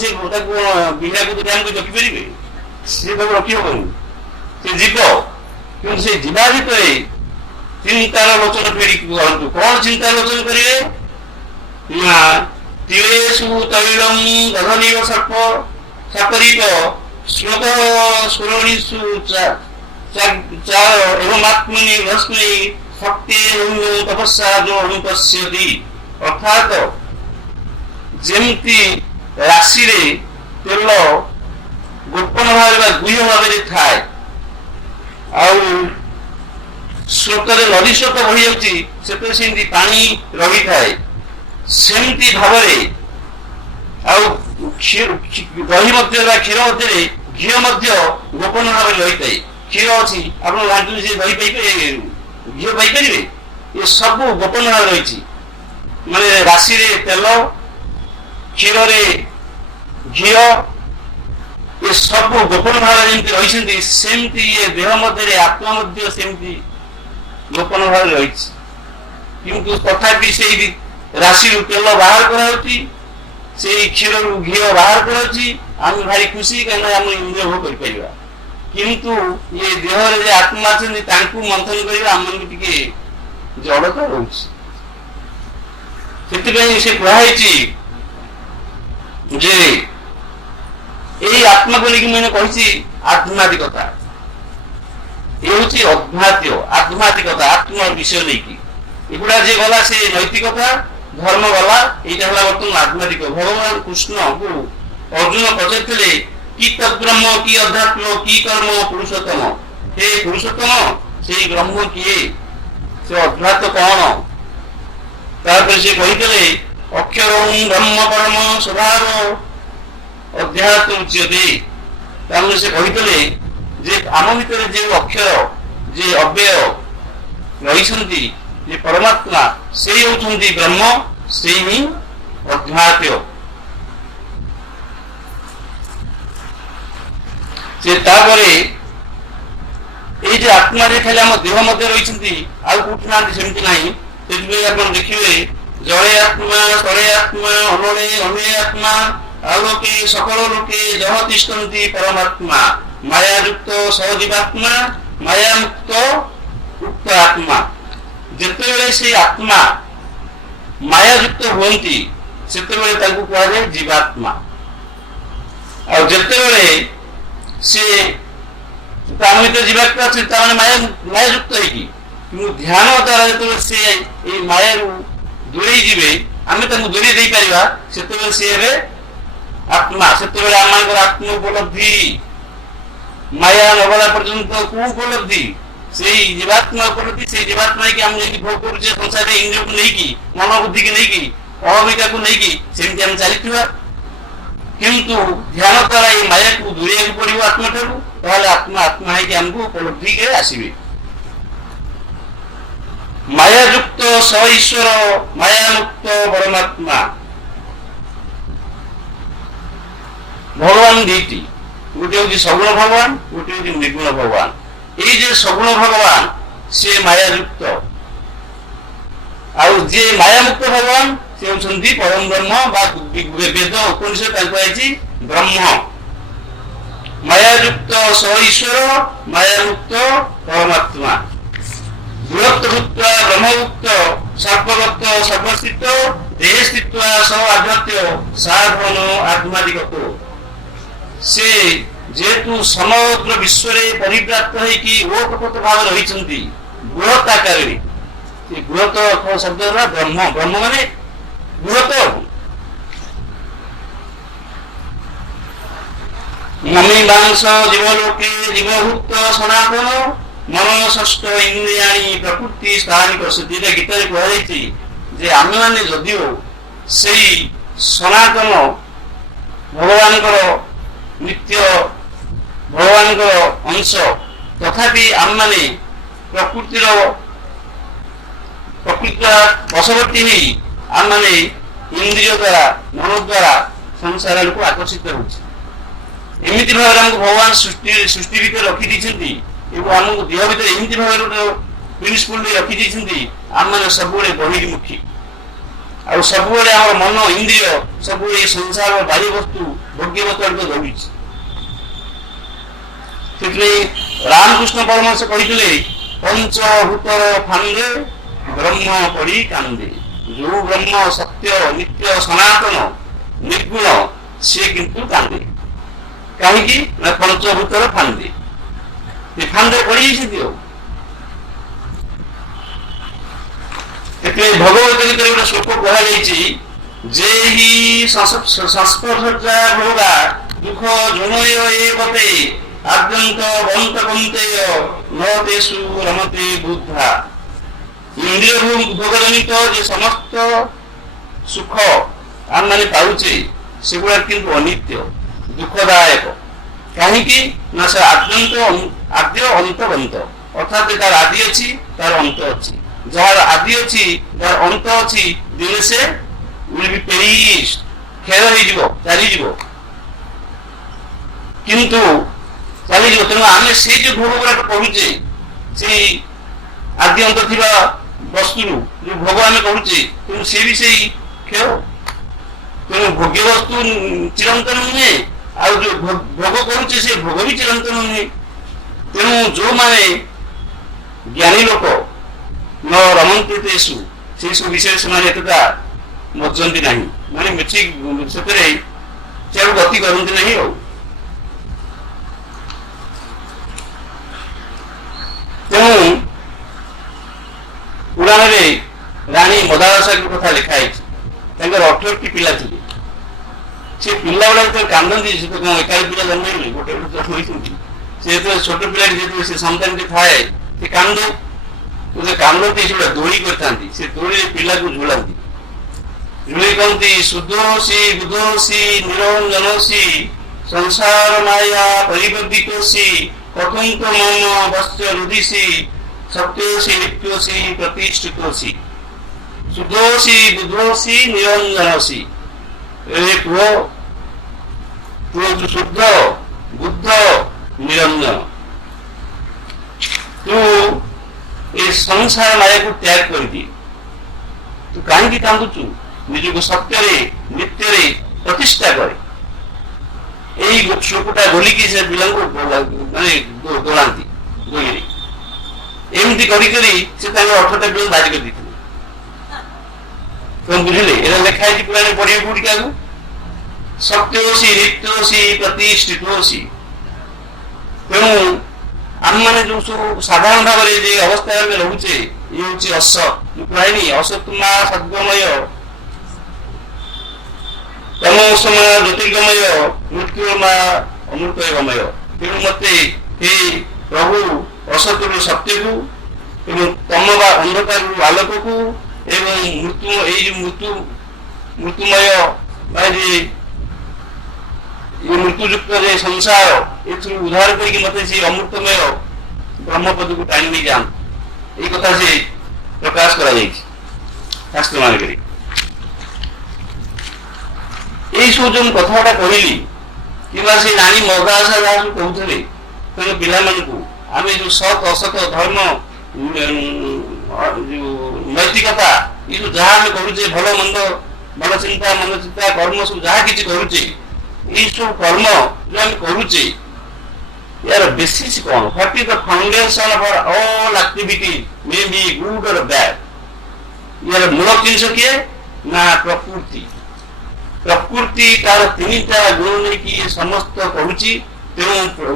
ସେ ତାକୁ ବିନାକୁ ଯଦି ଆମକୁ ରଖିପାରିବେ? ସିଏ ତାକୁ ରଖିହବନି, ସେ ଯିବ। କିନ୍ତୁ ସେ ଯିବା ଭିତରେ ଚିନ୍ତାର ଲୋଚନ ଫେରିକି କରନ୍ତୁ। କଣ ଚିନ୍ତାର ଲୋଚନ କରିବେ ନା ତୀରେଷୁ ତୈଳଂ ଦଧନିବ ସର୍ପ ସାପରିପ ଶ୍ଲୋକ ସୁରଣିଷୁ ଏବମାତ୍ମନି ଭସ୍ମି ଶକ୍ତି ତପସ୍ୟା ଯୋ ଅନୁପଶ୍ୟତି। ଅର୍ଥାତ ଯେମିତି ରାଶିରେ ତେଲ ଗୋପନ ଭାବରେ ବା ଗୁହ୍ୟ ଭାବରେ ଥାଏ, ଆଉ ସ୍ରୋତରେ ନଦୀ ସ୍ରୋତ ବହି ଯାଉଛି, ସେଥିରେ ସେମିତି ପାଣି ରହିଥାଏ। ସେମିତି ଭାବରେ ଆଉ ଦହି ମଧ୍ୟ ବା କ୍ଷୀର ମଧ୍ୟରେ ଘିଅ ମଧ୍ୟ ଗୋପନ ଭାବରେ ରହିଥାଏ। କ୍ଷୀର ଅଛି, ଆପଣ ଜାଣିଛନ୍ତି ସେ ଦହି ପାଇପାରିବେ, ଘିଅ ପାଇପାରିବେ? ଏ ସବୁ ଗୋପନ ଭାବରେ ରହିଛି। ମାନେ ରାଶିରେ ତେଲ, କ୍ଷୀରରେ ଘିଅ, ଏ ସବୁ ଗୋପନ ଭାବରେ ଯେମିତି ରହିଛନ୍ତି, ସେମିତି ଏ ଦେହ ମଧ୍ୟରେ ଆତ୍ମା ମଧ୍ୟ ସେମିତି ଗୋପନ ଭାବରେ ରହିଛି। କିନ୍ତୁ ତଥାପି ସେଇ ରାଶିରୁ ତେଲ ବାହାର କରାଯାଉଛି, ସେଇ କ୍ଷୀରରୁ ଘିଅ ବାହାର କରାଯାଉଛି। ଆମେ ଭାରି ଖୁସି, କାହିଁକିନା ଆମେ ଇନ୍ଦ୍ରିୟ ଭୋଗ କରିପାରିବା। କିନ୍ତୁ ଏ ଦେହରେ ଯେ ଆତ୍ମା ଅଛନ୍ତି ତାଙ୍କୁ ମନ୍ଥନ କରିବା ଆମମାନଙ୍କୁ ଟିକେ ଜଡ଼ତା ରହୁଛି। ସେଥିପାଇଁ ସେ କୁହାଯାଇଛି ଯେ ଏଇ ଆତ୍ମାକୁ ନେଇକି ମୁଁ କହିଛି ଆଧ୍ୟାତ୍ମିକତା। ଏ ହଉଛି ଆଧ୍ୟାତ୍ମିକତା, ଆତ୍ମ ବିଷୟ ନେଇକି। ଏଗୁଡା ଯିଏ ଗଲା ସେ ନୈତିକତା ଧର୍ମ ଗଲା। ଏଇଟା ହେଲା ବର୍ତ୍ତମାନ ଆଧ୍ୟାତ୍ମିକ। ଭଗବାନ କୃଷ୍ଣଙ୍କୁ ଅର୍ଜୁନ ପଚାରିଥିଲେ କି ତଦ୍ବ୍ରହ୍ମ, କି ଅଧ୍ୟାତ୍ମ, କି କର୍ମ ପୁରୁଷୋତ୍ତମ। ହେ ପୁରୁଷୋତ୍ତମ, ସେଇ ବ୍ରହ୍ମ କିଏ, ସେ ଅଧ୍ୟାତ୍ମ କଣ? ତାପରେ ସେ କହିଥିଲେ ଅକ୍ଷରଂ ବ୍ରହ୍ମ ପରମ ସ୍ୱଭାବ ଅଧ୍ୟାତ୍ମ ଉଚ୍ୟତେ। ତାମାନେ ସେ କହିଥିଲେ ଯେ ଆମ ଭିତରେ ଯେଉଁ ଅକ୍ଷର, ଯେ ଅବ୍ୟୟ ରହିଛନ୍ତି, ଯେ ପରମାତ୍ମା, ସେଇ ହେଉଛନ୍ତି ବ୍ରହ୍ମ, ସେଇ ହିଁ ଅଧ୍ୟାତ୍ମ। ସେ ତାପରେ ଏଇ ଯେ ଆତ୍ମା ଯେ ଖାଲି ଆମ ଦେହ ମଧ୍ୟ ରହିଛନ୍ତି, ଆଉ କୋଉଠି ନାହାନ୍ତି ସେମିତି ନାହିଁ। ସେଥିପାଇଁ ଆପଣ ଦେଖିବେ ଜଳେ ଆତ୍ମା, ତଳେ ଆତ୍ମା, ଅନଳେ ଅନେ ଆତ୍ମା, আলোকে সকল লোকে যহ তিষ্ঠন্তি পরমাত্মা মায়াযুক্ত সজীবাত্মা মায়ামুক্ত উক্ত আত্মা। ଯେତେବେଳେ ସେଇ ଆତ୍ମା ମାୟାଯୁକ୍ତ ହୁଅନ୍ତି ସେତେବେଳେ ତାଙ୍କୁ କୁହାଯାଏ ଜୀବାତ୍ମା। ଆଉ ଯେତେବେଳେ ସେ ଆମ ଭିତରେ ଜୀବାତ୍ମା ଅଛି ତାମାନେ ମାୟାଯୁକ୍ତ ହେଇକି, କିନ୍ତୁ ଧ୍ୟାନ ଦ୍ୱାରା ଯେତେବେଳେ ସେ ଏଇ ମାୟାରୁ ଦୂରେଇ ଯିବେ, ଆମେ ତାଙ୍କୁ ଦୂରେଇ ଦେଇପାରିବା, ସେତେବେଳେ ସେ ହେବେ ଆତ୍ମା। ସେତେବେଳେ ଆମମାନଙ୍କର ଆତ୍ମ ଉପଲବ୍ଧି ମାୟା ନଗଲା ପର୍ଯ୍ୟନ୍ତ କୋଉ ଉପଲବ୍ଧି? ସେଇ ଜୀବାତ୍ମା ଉପଲବ୍ଧି। ସେଇ ଜୀବାତ୍ମା ହେଇକି ଆମେ ଯେମିତି ଭୋଗ କରୁଛେ ସଂସାରରେ ଇନ୍ଦ୍ରିୟକୁ ନେଇକି, ମନ ବୁଦ୍ଧିକି ନେଇକି, ଅହମିକାକୁ ନେଇକି, ସେମିତି ଆମେ ଚାଲିଥିବା। କିନ୍ତୁ ଧ୍ୟାନ ଦ୍ୱାରା ଏଇ ମାୟାକୁ ଦୂରେଇବାକୁ ପଡିବ ଆତ୍ମା ଠାରୁ, ତାହେଲେ ଆତ୍ମା ଆତ୍ମା ହେଇକି ଆମକୁ ଉପଲବ୍ଧିରେ ଆସିବେ। ମାୟାଯୁକ୍ତ ସ ଈଶ୍ୱର ମାୟାମୁକ୍ତ ପରମାତ୍ମା। ଭଗବାନ ଦୁଇଟି, ଗୋଟେ ହଉଛି ସଗୁଣ ଭଗବାନ, ଗୋଟେ ହଉଛି ନିର୍ଗୁଣ ଭଗବାନ। ଏଇ ଯେ ସଗୁଣ ଭଗବାନ ସେ ମାୟାଯୁକ୍ତ, ଆଉ ଯିଏ ମାୟାମୁକ୍ତ ଭଗବାନ ସେ ହେଉଛନ୍ତି ପରମ ବ୍ରହ୍ମ ବା ବେଦ ଉପନିଷଦ ତାଙ୍କୁ କୁହାଯାଇଛି ବ୍ରହ୍ମ। ମାୟାଯୁକ୍ତ ସ ଈଶ୍ୱର ମାୟାମୁକ୍ତ ପରମାତ୍ମା। ବୃହତ୍ଭୂତ ବ୍ରହ୍ମଭୁକ୍ତ ସର୍ବଗତ ସର୍ବସ୍ଥିତ ଦେହେ ସ୍ଥିତ୍ୱା ସ ଆଧ୍ୟାତ୍ୟ ସାଧନ ଆତ୍ମାଦିଗତ। ସେ ଯେହେତୁ ସମଗ୍ର ବିଶ୍ୱରେ ପରିବ୍ୟାପ୍ତ ହେଇକି ଓତପ୍ରୋତ ଭାବେ ରହିଛନ୍ତି ବୃହତ୍ ଆକାରରେ, ସେ ବୃହତ ଶବ୍ଦ ହେଲା ବ୍ରହ୍ମ। ବ୍ରହ୍ମ ମାନେ ବୃହତ। ମମୀମାଂସ ଜୀବଲୋକେ ଜୀବଭୂତ ସନାତନ ମନ ଷଷ୍ଠ ଇନ୍ଦ୍ରିୟାଣୀ ପ୍ରକୃତି ସ୍ଥାନୀ ପ୍ରସିଦ୍ଧି। ଗୀତାରେ କୁହାଯାଇଛି ଯେ ଆମେମାନେ ଯଦିଓ ସେଇ ସନାତନ ଭଗବାନଙ୍କର ନିତ୍ୟ ଭଗବାନଙ୍କର ଅଂଶ, ତଥାପି ଆମମାନେ ପ୍ରକୃତିର ବଶବର୍ତ୍ତୀ ହେଇ ଆମମାନେ ଇନ୍ଦ୍ରିୟ ଦ୍ୱାରା ମନ ଦ୍ୱାରା ସଂସାର ଆଡ଼କୁ ଆକର୍ଷିତ ହେଉଛି। ଏମିତି ଭାବରେ ଆମକୁ ଭଗବାନ ସୃଷ୍ଟି ଭିତରେ ରଖିଦେଇଛନ୍ତି ଏବଂ ଆମକୁ ଦେହ ଭିତରେ ଏମିତି ଭାବରେ ଗୋଟେ ପ୍ରିନ୍ସିପଲ ରଖିଦେଇଛନ୍ତି, ଆମମାନେ ସବୁବେଳେ ବହିର୍ମୁଖୀ, ଆଉ ସବୁବେଳେ ଆମର ମନ ଇନ୍ଦ୍ରିୟ ସବୁବେଳେ ଏ ସଂସାର ବାହ୍ୟ ବସ୍ତୁ ଭୋଗ୍ୟବସ୍ତୁ ଆଡ଼କୁ ଦୌଡ଼ିଛି। ସେଥିପାଇଁ ରାମକୃଷ୍ଣ ପରମହଂସ କହିଥିଲେ ପଞ୍ଚଭୂତର ଫାନ୍ଦେ ବ୍ରହ୍ମ ପରି କାନ୍ଦେ। ଯୋଉ ବ୍ରହ୍ମ ସତ୍ୟ ନିତ୍ୟ ସନାତନ ନିର୍ଗୁଣ ସେ କିନ୍ତୁ କାନ୍ଦେ। କାହିଁକି ନା ପଞ୍ଚଭୂତର ଫାନ୍ଦେ, ଏ ଫାନ୍ଦେ ପଡ଼ିଯାଇଛନ୍ତି। ଆଉ ସେଥିପାଇଁ ଭଗବତ ଗୀତାରେ ଗୋଟେ ଶ୍ଲୋକ କୁହାଯାଇଛି ଯେ ହି ସଂସ୍ପର୍ଶା ଭୋଗା ଦୁଃଖ ଜୁଣୟ ଏ ବତେ ଆଦ୍ୟନ୍ତ ବନ୍ତ କନ୍ତେୟ ନତେଷୁ ରମତେ ବୁଦ୍ଧା। ଇନ୍ଦ୍ରିୟ ଭୋଗଜନିତ ଯେ ସମସ୍ତ ସୁଖ ଆମମାନେ ପାଉଛେ ସେଗୁଡ଼ା କିନ୍ତୁ ଅନିତ୍ୟ ଦୁଃଖଦାୟକ। କାହିଁକି ନା ସେ ଆଦ୍ୟ ଅନ୍ତବନ୍ତ, ଅର୍ଥାତ୍ ତାର ଆଦି ଅଛି ତାର ଅନ୍ତ ଅଛି। ଯାହାର ଆଦି ଅଛି ଯାହାର ଅନ୍ତ ଅଛି, ଦିନେ ସେ କ୍ଷୟ ହେଇଯିବ, ଚାଲିଯିବ। କିନ୍ତୁ ଚାଲିଯିବ, ତେଣୁ ଆମେ ସେଇ ଯୋଉ ଭୋଗ ଗୁଡାକ କରୁଛେ ସେଇ ଆଦି ଅନ୍ତ ଥିବା ବସ୍ତୁରୁ ଯୋଉ ଭୋଗ ଆମେ କରୁଛେ, ତେଣୁ ସେ ବି ସେଇ କ୍ଷୟ। ତେଣୁ ଭୋଗ୍ୟ ବସ୍ତୁ ଚିରନ୍ତନ ନୁହେଁ, ଆଉ ଯୋଉ ଭୋଗ କରୁଛେ ସେ ଭୋଗ ବି ଚିରନ୍ତନ ନୁହେଁ। ତେଣୁ ଯୋଉମାନେ ଜ୍ଞାନୀ ଲୋକ ନ ରମନ୍ତି ତେଷୁ, ସେଇ ସବୁ ବିଷୟରେ ସେମାନେ ଏତେଟା ମଜ୍ଜନ୍ତି ନାହିଁ, ମାନେ ସେଥିରେ ସେଆକୁ ଗତି କରନ୍ତି ନାହିଁ। ଆଉ ତେଣୁ ପୁରାଣରେ ରାଣୀ ମଦାଳସାଙ୍କ କଥା ଲେଖା ହେଇଛି। ତାଙ୍କର 18ଟି ପିଲା ଥିଲେ। ସେ ପିଲା ଗୁଡା ଯେତେବେଳେ କାନ୍ଦନ୍ତି, ସେ ତ କଣ ଏକାଠି ପିଲା ଜନ୍ମ ହେଇନି, ଗୋଟେ ଗୋଟେ ଜନ୍ମ ହେଇଛନ୍ତି। ସେ ଯେତେବେଳେ ଛୋଟ ପିଲାଟି ଯେତେବେଳେ ସେ ସନ୍ତାନଟି ଥାଏ ସେ କାନ୍ଦେ, କାନ୍ଦନ୍ତି, ସେଗୁଡା ଦୋଳି କରିଥାନ୍ତି। ସେ ଦୋଳିରେ ପିଲାକୁ ଝୁଲାନ୍ତି, ଝୁଲେଇ କହନ୍ତି ଶୁଦ୍ଧୋଷି ବୁଦ୍ଧୋଷି ନିରଞ୍ଜନୋଷି ସଂସାର ମାୟା ପରିବର୍ଦ୍ଧିତୋଷି କଥନ୍ତ ମନ ବସ୍ୟ ରୁଧିଷି ସତ୍ୟୋଷି ନିତ୍ୟୋଷି ପ୍ରତିଷ୍ଠିତୋଷି। ଶୁଦ୍ଧୋଷି ବୁଦ୍ଧୋଷି ନିରଞ୍ଜନୋଷି। ଏ ପୁଅ, ତୁ ଶୁଦ୍ଧ ବୁଦ୍ଧ ନିରଞ୍ଜନ, ତୁ ଏ ସଂସାର ମାୟାକୁ ତ୍ୟାଗ କରିଦିଏ। ତୁ କାହିଁକି କାନ୍ଦୁଛୁ? ନିଜକୁ ସତ୍ୟରେ ନିତ୍ୟରେ ପ୍ରତିଷ୍ଠା କରେ। ଶ୍ଲୋକଟା ବୋଲିକି ସେ ପିଲାଙ୍କୁ ମାନେ ଦୋଳାନ୍ତି ଗୋଲିରେ। ଏମିତି କରିକରି ସେ ତାଙ୍କ 18ଟା ପିଲା ବାଜି କରିଦେଇଥିଲେ। କଣ ବୁଝିଲେ? ଏଇଟା ଲେଖା ହେଇଛି ପୁରାଣ, ପଢିବେ କୋଉଠି କାହାକୁ? ସତ୍ୟୋଷି ନିତ୍ୟୋଷି ପ୍ରତିଷ୍ଠିତୋଷି। ତେଣୁ ଆମମାନେ ଯୋଉ ସବୁ ସାଧାରଣ ଭାବରେ ଯେ ଅବସ୍ଥାରେ ଆମେ ରହୁଛେ, ଇଏ ହଉଛି ଅସତ୍। ମୁଁ କହିନି ଅସତ୍ମା ସଦ୍ଗମୟ, ତମୋସମା ଜ୍ୟୋତିର୍ଗମୟ, ମୃତ୍ୟୁମା ଅମୃତଗମୟ। ତେଣୁ ମତେ ହେ ପ୍ରଭୁ ଅସତରୁ ସତ୍ୟକୁ ଏବଂ ତମ ବା ଅନ୍ଧକାରରୁ ଆଲୋକକୁ ଏବଂ ମୃତ୍ୟୁ ଏଇ ଯୋଉ ମୃତ୍ୟୁମୟ ବା ଯେ ମୃତ୍ୟୁଯୁକ୍ତ ଯେ ସଂସାର, ଏଥିରୁ ଉଦ୍ଧାର କରିକି ମତେ ସେ ଅମୃତମୟ ବ୍ରହ୍ମପଦକୁ ଟାଣି ନେଇ ଯାଆନ୍ତୁ। ଏଇ କଥା ସେ ପ୍ରକାଶ କରାଯାଇଛି ଶାସ୍ତ୍ର ମାନଙ୍କରେ। ଏଇ ସବୁ ଯୋଉ କଥାଟା କହିଲି, କିମ୍ବା ସେ ନାନୀ ମଗାସା ଯାହା ସବୁ କହୁଥିଲେ ତାଙ୍କ ପିଲାମାନଙ୍କୁ, ଆମେ ଯୋଉ ସତ୍ ଅସତ ଧର୍ମ ଯୋଉ ନୈତିକତା, ଏ ଯୋଉ ଯାହା ଆମେ କରୁଛେ, ଭଲ ମନ୍ଦ, ଭଲ ଚିନ୍ତା ମନ୍ଦ ଚିନ୍ତା କର୍ମ ସବୁ ଯାହା କିଛି କରୁଛେ, ଏଇ ସବୁ କର୍ମ ଯୋଉ ଆମେ କରୁଛେ, ୟାର ବେସିସ୍ କଣ? What is the foundation for all activity, may be good or bad? ୟାର ମୂଳ ଜିନିଷ କିଏ? ନା ପ୍ରକୃତି। ପ୍ରକୃତି ତାର 3ଟା ଗୁଣ ନେଇକି ସମସ୍ତ କରୁଛି। ତେଣୁ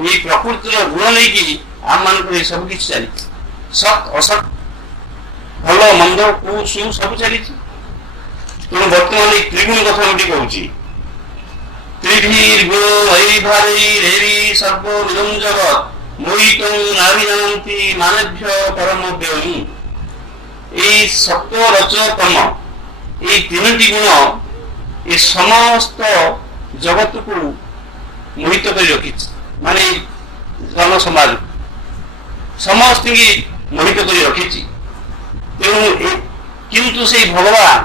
ଏଇ ପ୍ରକୃତିର ଗୁଣ ନେଇକି ଆମ ମାନଙ୍କର ସବୁ କିଛି ଚାଲିଛି। ସତ୍ ଅସତ୍, ଭଲ ମନ୍ଦ, କୁ ସୁ ସବୁ ଚାଲିଛି। ତେଣୁ ବର୍ତ୍ତମାନ ଏଇ ତ୍ରିଗୁଣ କଥା ଗୋଟେ କହୁଛି। ତ୍ରିଭୀର ଗୁଣ ଐଭାରୈରେରି ସର୍ବମିଦଂ ଜଗତ୍ ମୋହିତଂ ନାଭିଜାନନ୍ତି ମାନେଭ୍ୟ ପରମ ବ୍ୟୟଂ। ଏଇ ସତ୍ୟ ରଜ ତମ, ଏଇ 3ଟି ଗୁଣ ଏ ସମସ୍ତ ଜଗତକୁ ମୋହିତ କରି ରଖିଛି। ମାନେ ଜନ ସମାଜ ସମସ୍ତଙ୍କୁ ମୋହିତ କରି ରଖିଛି। ତେଣୁ କିନ୍ତୁ ସେଇ ଭଗବାନ,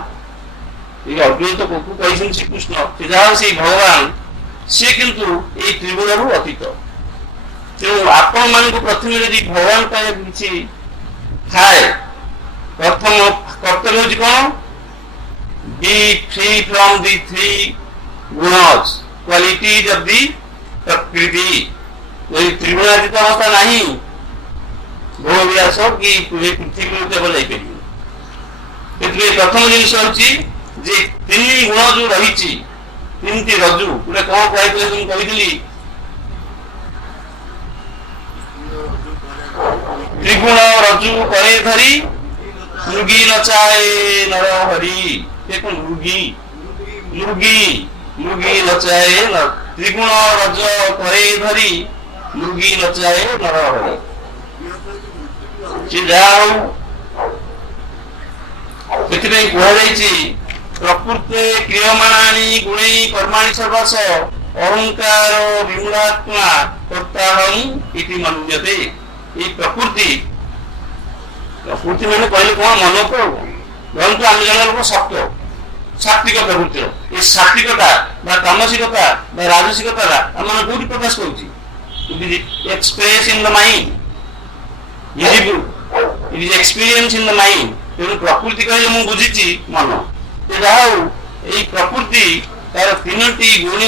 ଏ ଅଦ୍ୱୈତ କୋକୁ କହିଛନ୍ତି ଶ୍ରୀକୃଷ୍ଣ, ସେ ଯାହା ସେଇ ଭଗବାନ, ସେ କିନ୍ତୁ ଏଇ ତ୍ରିଗୁଣରୁ ଅତୀତ। ତେଣୁ ଆପଣ ମାନଙ୍କୁ ପ୍ରଥମେ ଯଦି ଭଗବାନ ପାଇଁ କିଛି ଥାଏ, ପ୍ରଥମ କର୍ତ୍ତବ୍ୟ ହେଉଛି କଣ? Be free from the 3 gunas, qualities of the prakriti. ଯଦି ତ୍ରିଗୁଣାତୀତ ଅବସ୍ଥା ନାହିଁ, ଭୋଗ ବିଳାସ କି ପୃଥିବୀ କେବଳ ଯାଇପାରିବ। ସେଥିପାଇଁ ପ୍ରଥମ ଜିନିଷ ହଉଛି ଯେ 3 ଗୁଣ ଯୋଉ ରହିଛି, 3ଟି ରଜୁ, ଗୋଟେ କଣ କହିଥିଲେ ମୁଁ କହିଥିଲି, ତ୍ରିଗୁଣ ରଜୁ କରେ ଧରି ମୃଗୀ ନଚାଏ ନର ହରି। দেখুন মৃগী নচায়ে ত্রিগুণ রজ করে ধরি মৃগী নচায়ে নর হরি। যাହା ହଉ ସେଥିପାଇଁ କୁହାଯାଇଛି ପ୍ରକୃତେ କ୍ରିୟମାଣାନି ଗୁଣୈ କର୍ମାଣି ସର୍ବଶ ଅହଙ୍କାର ବିମୂଢ଼ାତ୍ମା କର୍ତ୍ତାହଂ ଇତି ମନ୍ୟତେ। ଏଇ ପ୍ରକୃତି ମାନେ କହିଲେ କଣ? ମନକୁ ଧରନ୍ତୁ ଆମେ ଜଣେ ଲୋକ ସତ୍ୟ ସାତ୍ବିକ ପ୍ରକୃତିର, ଏ ସାତ୍ବିକତା ବା ତାମସିକତା ବା ରାଜସିକତା ଆମେ କୋଉଠି ପ୍ରକାଶ କରୁଛି? Express in the mind, visible, eat is experience in the mind. ତେଣୁ ପ୍ରକୃତି କହିଲେ ମୁଁ ବୁଝିଛି ମନ। ଯାହା ହଉ ଏଇ ପ୍ରକୃତି ତାର 3ଟି ଗୁଣ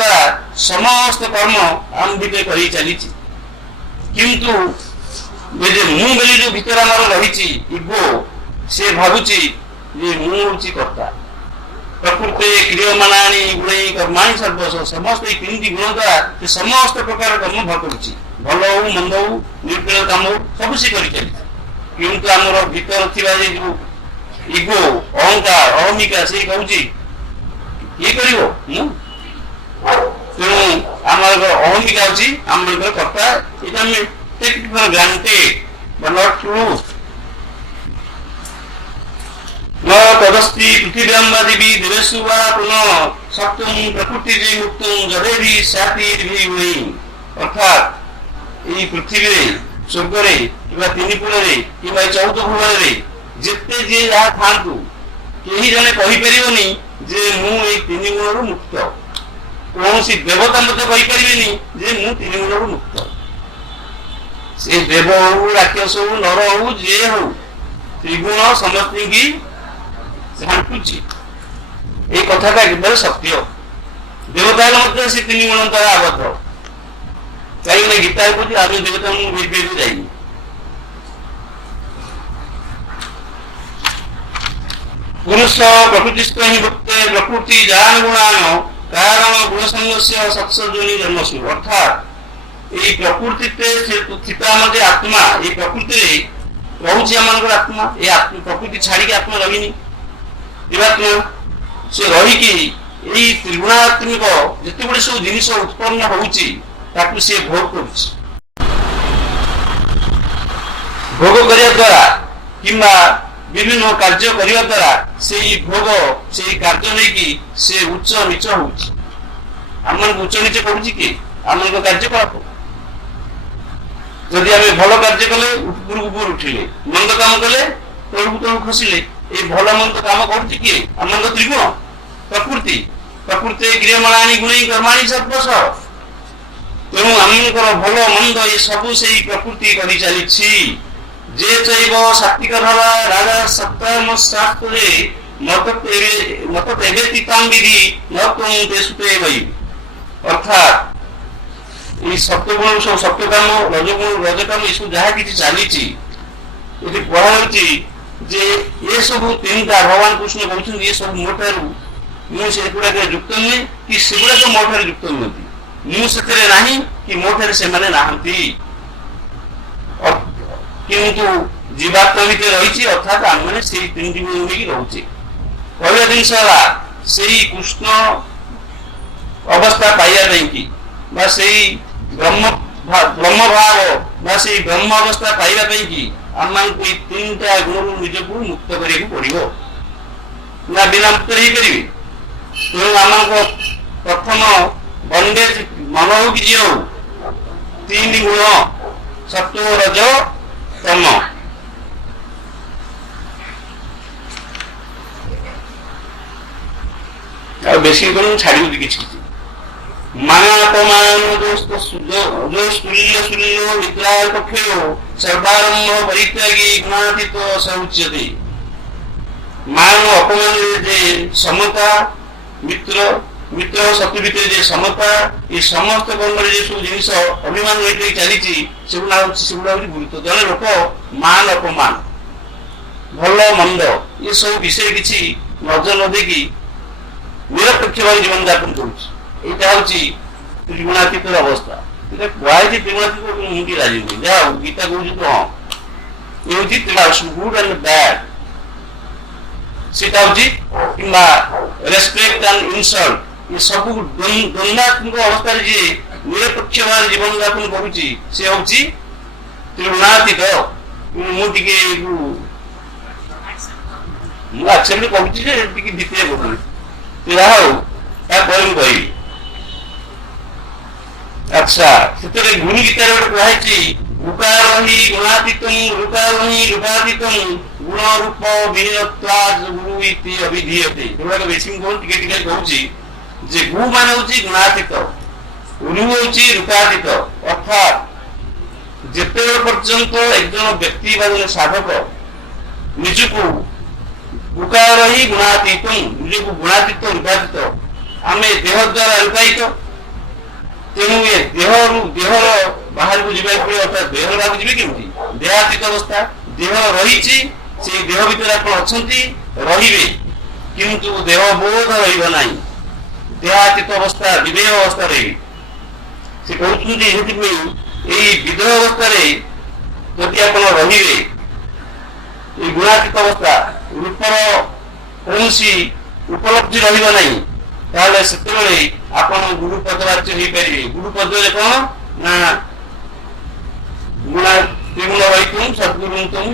ଦ୍ୱାରା ସମସ୍ତ କର୍ମ ଆମ ଭିତରେ କରି ଚାଲିଛି। କିନ୍ତୁ ମୁଁ ବୋଲି ଯୋଉ ଭିତରେ ଆମର ରହିଛି ଇଗୋ, ସେ ଭାବୁଛି ଯେ ମୁଁ ହଉଛି କର୍ତ୍ତା। ପ୍ରକୃତି କ୍ରିୟମାଣାନି ଗୁଣୈ କର୍ମାଣି ସର୍ବଶ, ସମସ୍ତ ଏଇ 3ଟି ଗୁଣ ଦ୍ୱାରା ସେ ସମସ୍ତ ପ୍ରକାର କର୍ମ କରୁଛି। ଭଲ ହଉ ମନ୍ଦ ହଉ, ନିର୍ବେଳ କାମ ହଉ, ସବୁ ସେ କରିଚାଲିଛି। କିନ୍ତୁ ଆମର ଭିତରେ ଥିବା ଯେ ଯୋଉ ଇଗୋ, ଅହଙ୍କାର, ଅହମିକା, ସେ କହୁଛି କିଏ କରିବ? ମୁଁ। ତେଣୁ ଆମର ଅହମିକା ହଉଛି ଆମମାନଙ୍କର କର୍ତ୍ତା। ଏଇଟା ଆମେ take it for granted but not true. न तदस्ति पृथिव्याम्बादिवि दिवेषु वा पुनः सप्तम प्रकृति मुक्तम जडेभि सातिर्भि हुई। अर्थात এই পৃথিবীরে স্বর্গরে কিংবা 3 পুରରେ কিংবা 14 ভুবନରେ ଯେତେ ଯିଏ ଯାହା ଥାଆନ୍ତୁ, କେହି ଜଣେ କହିପାରିବନି ଯେ ମୁଁ ଏଇ 3 ଗୁଣରୁ ମୁକ୍ତ। କୌଣସି ଦେବତା ମଧ୍ୟ କହିପାରିବେନି ଯେ ମୁଁ 3 ଗୁଣରୁ ମୁକ୍ତ। ସେ ଦେବ ହଉ, ରାକ୍ଷସ ହଉ, ନର ହଉ, ଯିଏ ହଉ, ତ୍ରିଗୁଣ ସମସ୍ତଙ୍କୁ ଘାଣ୍ଟୁଛି। এই কথাটা একেবারে সত্য। ଦେବତା ହେଲେ ମଧ୍ୟ ସେ 3 ଗୁଣ ଦ୍ୱାରା ଆବଦ୍ଧ। କାହିଁକିନା ଗୀତା କହୁଛି ଆମେ ଦେବତାଙ୍କୁ ଭେଦକୁ ଯାଇନି। ପୁରୁଷ ପ୍ରକୃତିସ୍ଥ ହିଁ ଭକ୍ତେ ପ୍ରକୃତି ଯାନ ଗୁଣାନ କାରଣ ଗୁଣସଂଗସ୍ୟ ସତ୍ସଜୋନି ଜନ୍ମସୁ। ଅର୍ଥାତ୍ এই প্রকৃতিতে স্থিত আমাদের আত্মা, এই প্রকৃতিরে রହୁଛି ଆମମାନଙ୍କର ଆତ୍ମା। এই ପ୍ରକୃତି ଛାଡ଼ିକି ଆତ୍ମା ରହିନି। ଜୀବାତ୍ମା ସେ ରହିକି ଏଇ ତ୍ରିଗୁଣାତ୍ମିକ ଯେତେ ଗୁଡେ ସବୁ ଜିନିଷ ଉତ୍ପନ୍ନ ହଉଛି ତାକୁ ସେ ଭୋଗ କରୁଛି। ଭୋଗ କରିବା ଦ୍ୱାରା କିମ୍ବା ବିଭିନ୍ନ କାର୍ଯ୍ୟ କରିବା ଦ୍ୱାରା ସେଇ ଭୋଗ ସେଇ କାର୍ଯ୍ୟ ନେଇକି ସେ ଉଚ୍ଚ ନିଚ ହଉଛି। ଆମମାନଙ୍କୁ ଉଚ୍ଚ ନିଚ କରୁଛି କି ଆମମାନଙ୍କ କାର୍ଯ୍ୟକଳାପ। ଯଦି ଆମେ ଭଲ କାର୍ଯ୍ୟ କଲେ ଉପରକୁ ଉପର ଉଠିଲେ, ମନ୍ଦ କାମ କଲେ ତଳକୁ ତଳକୁ ଖସିଲେ। এই ଭଲ ମନ୍ଦ କାମ କରୁଛି କିଏ? ଆମମାନଙ୍କ ତ୍ରିଗୁଣ ପ୍ରକୃତି। ପ୍ରକୃତି କ୍ରିୟମାଣାନି ଗୁଣେଇ କର୍ମାଣି ସର୍ବଶ। ତେଣୁ ଆମଙ୍କର ଭଲ ମନ୍ଦ ଏ ସବୁ ସେଇ ପ୍ରକୃତି କରି ଚାଲିଛି। ଯେ ଚୈବ ସାତ୍ବିକ ଭାବ ରାଜା ସପ୍ତମ ଶାସ୍ତ୍ରରେ ମତ ତେବେ ତିତାମ୍ବିଧି ନ ତୁମ ଦେଶୁତେ ବଇ। ଅର୍ଥାତ୍ এই ସତ୍ୟଗୁଣ ସବୁ ସତ୍ୟ କାମ, ରଜଗୁଣ ରଜ କାମ ଏସବୁ ଯାହା କିଛି ଚାଲିଛି ଏଠି କୁହାଯାଉଛି ଯେ ଏ ସବୁ ତିନିଟା ଭଗବାନ କୃଷ୍ଣ କହୁଛନ୍ତି ଏ ସବୁ ମୋ ଠାରୁ, ମୁଁ ସେଗୁଡାକ ଯୁକ୍ତ ନୁହେଁ କି ସେଗୁଡାକ ମୋ ଠାରୁ ଯୁକ୍ତ ନୁହନ୍ତି। ମୁଁ ସେଥିରେ ନାହିଁ କି ମୋ ଠାରେ ସେମାନେ ନାହାନ୍ତି। କିନ୍ତୁ ଜୀବାତ୍ମା ଭିତରେ ରହିଛି। ଅର୍ଥାତ୍ ଆମମାନେ ସେଇ ତିନିଟି ଗୁଣ ନେଇକି ରହୁଛେ। କହିବା ଜିନିଷ ହେଲା ସେଇ କୃଷ୍ଣ ଅବସ୍ଥା ପାଇବା ପାଇଁ କି ବା ସେଇ ବ୍ରହ୍ମ ଭାବ ବା ସେଇ ବ୍ରହ୍ମ ଅବସ୍ଥା ପାଇବା ପାଇଁ କି ଆମମାନଙ୍କୁ ଏଇ ତିନିଟା ଗୁଣରୁ ନିଜକୁ ମୁକ୍ତ କରିବାକୁ ପଡିବ। ନା ବିନା ମୁକ୍ତ ହେଇପାରିବେ? ତେଣୁ ଆମମାନଙ୍କ ପ୍ରଥମ ବଣ୍ଡେଜ ମନ ହଉ କି ଯିଏ ହଉ, 3 ଗୁଣ ସତ୍ତ୍ୱ ରଜ ତମ। ଆଉ ବେଶୀ କଣ ଛାଡ଼ିବୁ କିଛି କିଛି मान अपमान जो तुल्य विद्राय पक्षयो सर्वारंभ परित्यागी गुणातीत सौच्यते। मान अपमान जे समता, मित्र मित्र शत्रु भितर जे समता, ये समस्त कर्म जे सब जिनिस अभिमान होई चली सेगुड़ा गुरुत्व। जने लोक मान अपमान भल मंद ये सब विषय किसी नजर न देखी निरपेक्ष भाव जीवन यापन करुच्ची। এইটা হচ্ছে ত্রিগুণাতীতের অবস্থা। এটা কুহাইছে ত্রিগুণাতীত, মুখে রাজি নুহে। যা গীতা কହୁଛି তো হ্যাঁ ଏ ହଉଛି গুড আন্ড ব্যাড। সেটা হচ্ছে কিংবা রেসপেক্ট আন্ড ইনসল্ট ଏ ସବୁ ଦ୍ୱନ୍ଦାତ୍ମକ ଅବସ୍ଥାରେ ଯିଏ ନିରପେକ୍ଷ ଭାବରେ ଜୀବନ ଯାପନ କରୁଛି ସେ ହଉଛି ତ୍ରିଗୁଣାତୀତ। ମୁଁ ଟିକେ ମୁଁ ଆକ୍ଚୁଆଲି କହୁଛି ଯେ ଟିକେ ଭିତରେ କହୁନି। ଯାହା ହଉ ତାପରେ ମୁଁ କହିବି। अच्छा ସେଥିରେ ଗୁରୁ ଗୀତାରେ ଗୋଟେ କୁହାଯାଇଛି ରୂପାରହି ଗୁଣାତୀତଂ ରୂପାରହି ରୂପାତୀତଂ ଗୁଣ ରୂପ ବିନିୟତ୍ୱାଦ୍ ଗୁରୁ ଇତି ଅଭିଧୀୟତେ। ଏଗୁଡ଼ାକ ବେଶୀ ମୁଁ ଟିକେ ଟିକେ କହୁଛି ଯେ ଗୁ ମାନେ ହଉଛି ଗୁଣାତୀତ, ରୁ ହଉଛି ରୂପାତୀତ। ଅର୍ଥାତ୍ ଯେତେବେଳେ ପର୍ଯ୍ୟନ୍ତ একজন ବ୍ୟକ୍ତି ବା ଜଣେ ସାଧକ ନିଜକୁ ରୂପାରହି ଗୁଣାତୀତଂ ନିଜକୁ ଗୁଣାତୀତ ରୂପାତୀତ, ଆମେ ଦେହ ଦ୍ୱାରା ରୂପାୟିତ। ତେଣୁ ଏ ଦେହର ବାହାରକୁ ଯିବାକୁ ପଡ଼ିବ। ଅର୍ଥାତ୍ ଦେହର ବାହାରକୁ ଯିବେ କେମିତି? ଦେହାତୀତ ଅବସ୍ଥା। ଦେହ ରହିଛି, ସେଇ ଦେହ ଭିତରେ ଆପଣ ଅଛନ୍ତି, ରହିବେ, କିନ୍ତୁ ଦେହ ବୋଧ ରହିବ ନାହିଁ। ଦେହାତୀତ ଅବସ୍ଥା, ବିଦେହ ଅବସ୍ଥା ରହିବେ। ସେ କହୁଛନ୍ତି ସେଥିପାଇଁ ଏଇ ବିଦେହ ଅବସ୍ଥାରେ ଯଦି ଆପଣ ରହିବେ, ଏଇ ଗୁଣାତୀତ ଅବସ୍ଥା, ରୂପର କୌଣସି ଉପଲବ୍ଧି ରହିବ ନାହିଁ, ତାହେଲେ ସେତେବେଳେ ଆପଣ ଗୁରୁ ପଦବାଚ୍ୟ ହେଇପାରିବେ। ଗୁରୁ ପଦରେ କଣ ନା ଗୁଣା ତ୍ରିଗୁଣ ରହିତଂ ସଦ୍ଗୁରୁତଂ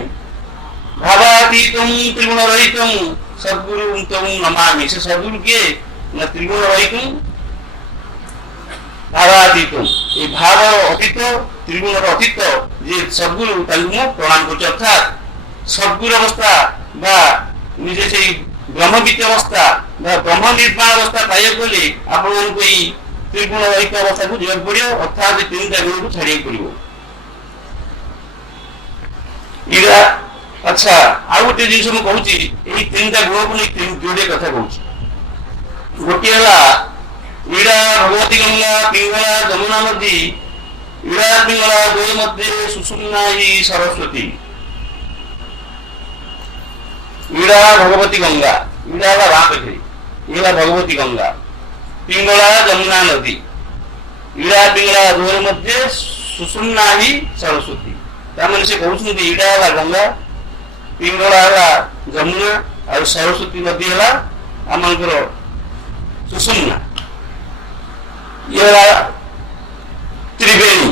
ଭାବାତୀତଂ ତ୍ରିଗୁଣ ରହିତଂ ସଦ୍ଗୁରୁତଂ ନମାମି। ସେ ସଦ୍ଗୁରୁ କିଏ ନା ତ୍ରିଗୁଣ ରହିତଂ ଭାବାତୀତଂ, এই ଭାବ ଅତୀତ ତ୍ରିଗୁଣର ଅତୀତ ଯିଏ ସଦ୍ଗୁରୁ ତାଙ୍କୁ ମୁଁ ପ୍ରଣାମ କରୁଛି। ଅର୍ଥାତ୍ ସଦ୍ଗୁରୁ ଅବସ୍ଥା ବା ନିଜେ ସେଇ ବ୍ରହ୍ମବିତ ଅବସ୍ଥା ବା ବ୍ରହ୍ମ ନିର୍ମାଣ ଅବସ୍ଥା ପାଇବାକୁ ଗଲେ ଆପଣମାନଙ୍କୁ ଏଇ ତ୍ରିଗୁଣ ରହିତ ଅବସ୍ଥାକୁ ଯିବାକୁ ପଡିବ। ଅର୍ଥାତ୍ ତିନିଟା ଗୁଣକୁ ଛାଡିବାକୁ ପଡିବ। ଏଇଟା ଆଚ୍ଛା ଆଉ ଗୋଟେ ଜିନିଷ ମୁଁ କହୁଛି, ଏଇ ତିନିଟା ଗୁଣକୁ ନେଇ ଯୋଡିଏ କଥା କହୁଛି। ଗୋଟିଏ ହେଲା ଇଡ଼ା ଭଗବତୀ ଗଙ୍ଗା ପିଙ୍ଗଳା ଯମୁନା ନଦୀ ଇଡ଼ା ପିଙ୍ଗଳା ଦୁଇ ମଧ୍ୟରେ ସୁଷୁମ୍ନା ହି ସରସ୍ୱତୀ। ଇଡ଼ା ଭଗବତୀ ଗଙ୍ଗା, ଇଡ଼ା ହେଲା ବାଁ ପାଖରେ, ଇଏ ହେଲା ଭଗବତୀ ଗଙ୍ଗା, ପିଙ୍ଗଳା ଯମୁନା ନଦୀ ଇଡ଼ା ପିଙ୍ଗଳା ଦୁଇ ମଧ୍ୟରେ ସୁଷୁମ୍ନା ହି ସରସ୍ୱତୀ। ତାମାନେ ସେ କହୁଛନ୍ତି ଇଡ଼ା ହେଲା ଗଙ୍ଗା, ପିଙ୍ଗଳା ହେଲା ଯମୁନା ଆଉ ସରସ୍ୱତୀ ନଦୀ ହେଲା ଆମଙ୍କର ସୁଷୁମ୍ନା। ଇଏ ହେଲା ତ୍ରିବେଣୀ।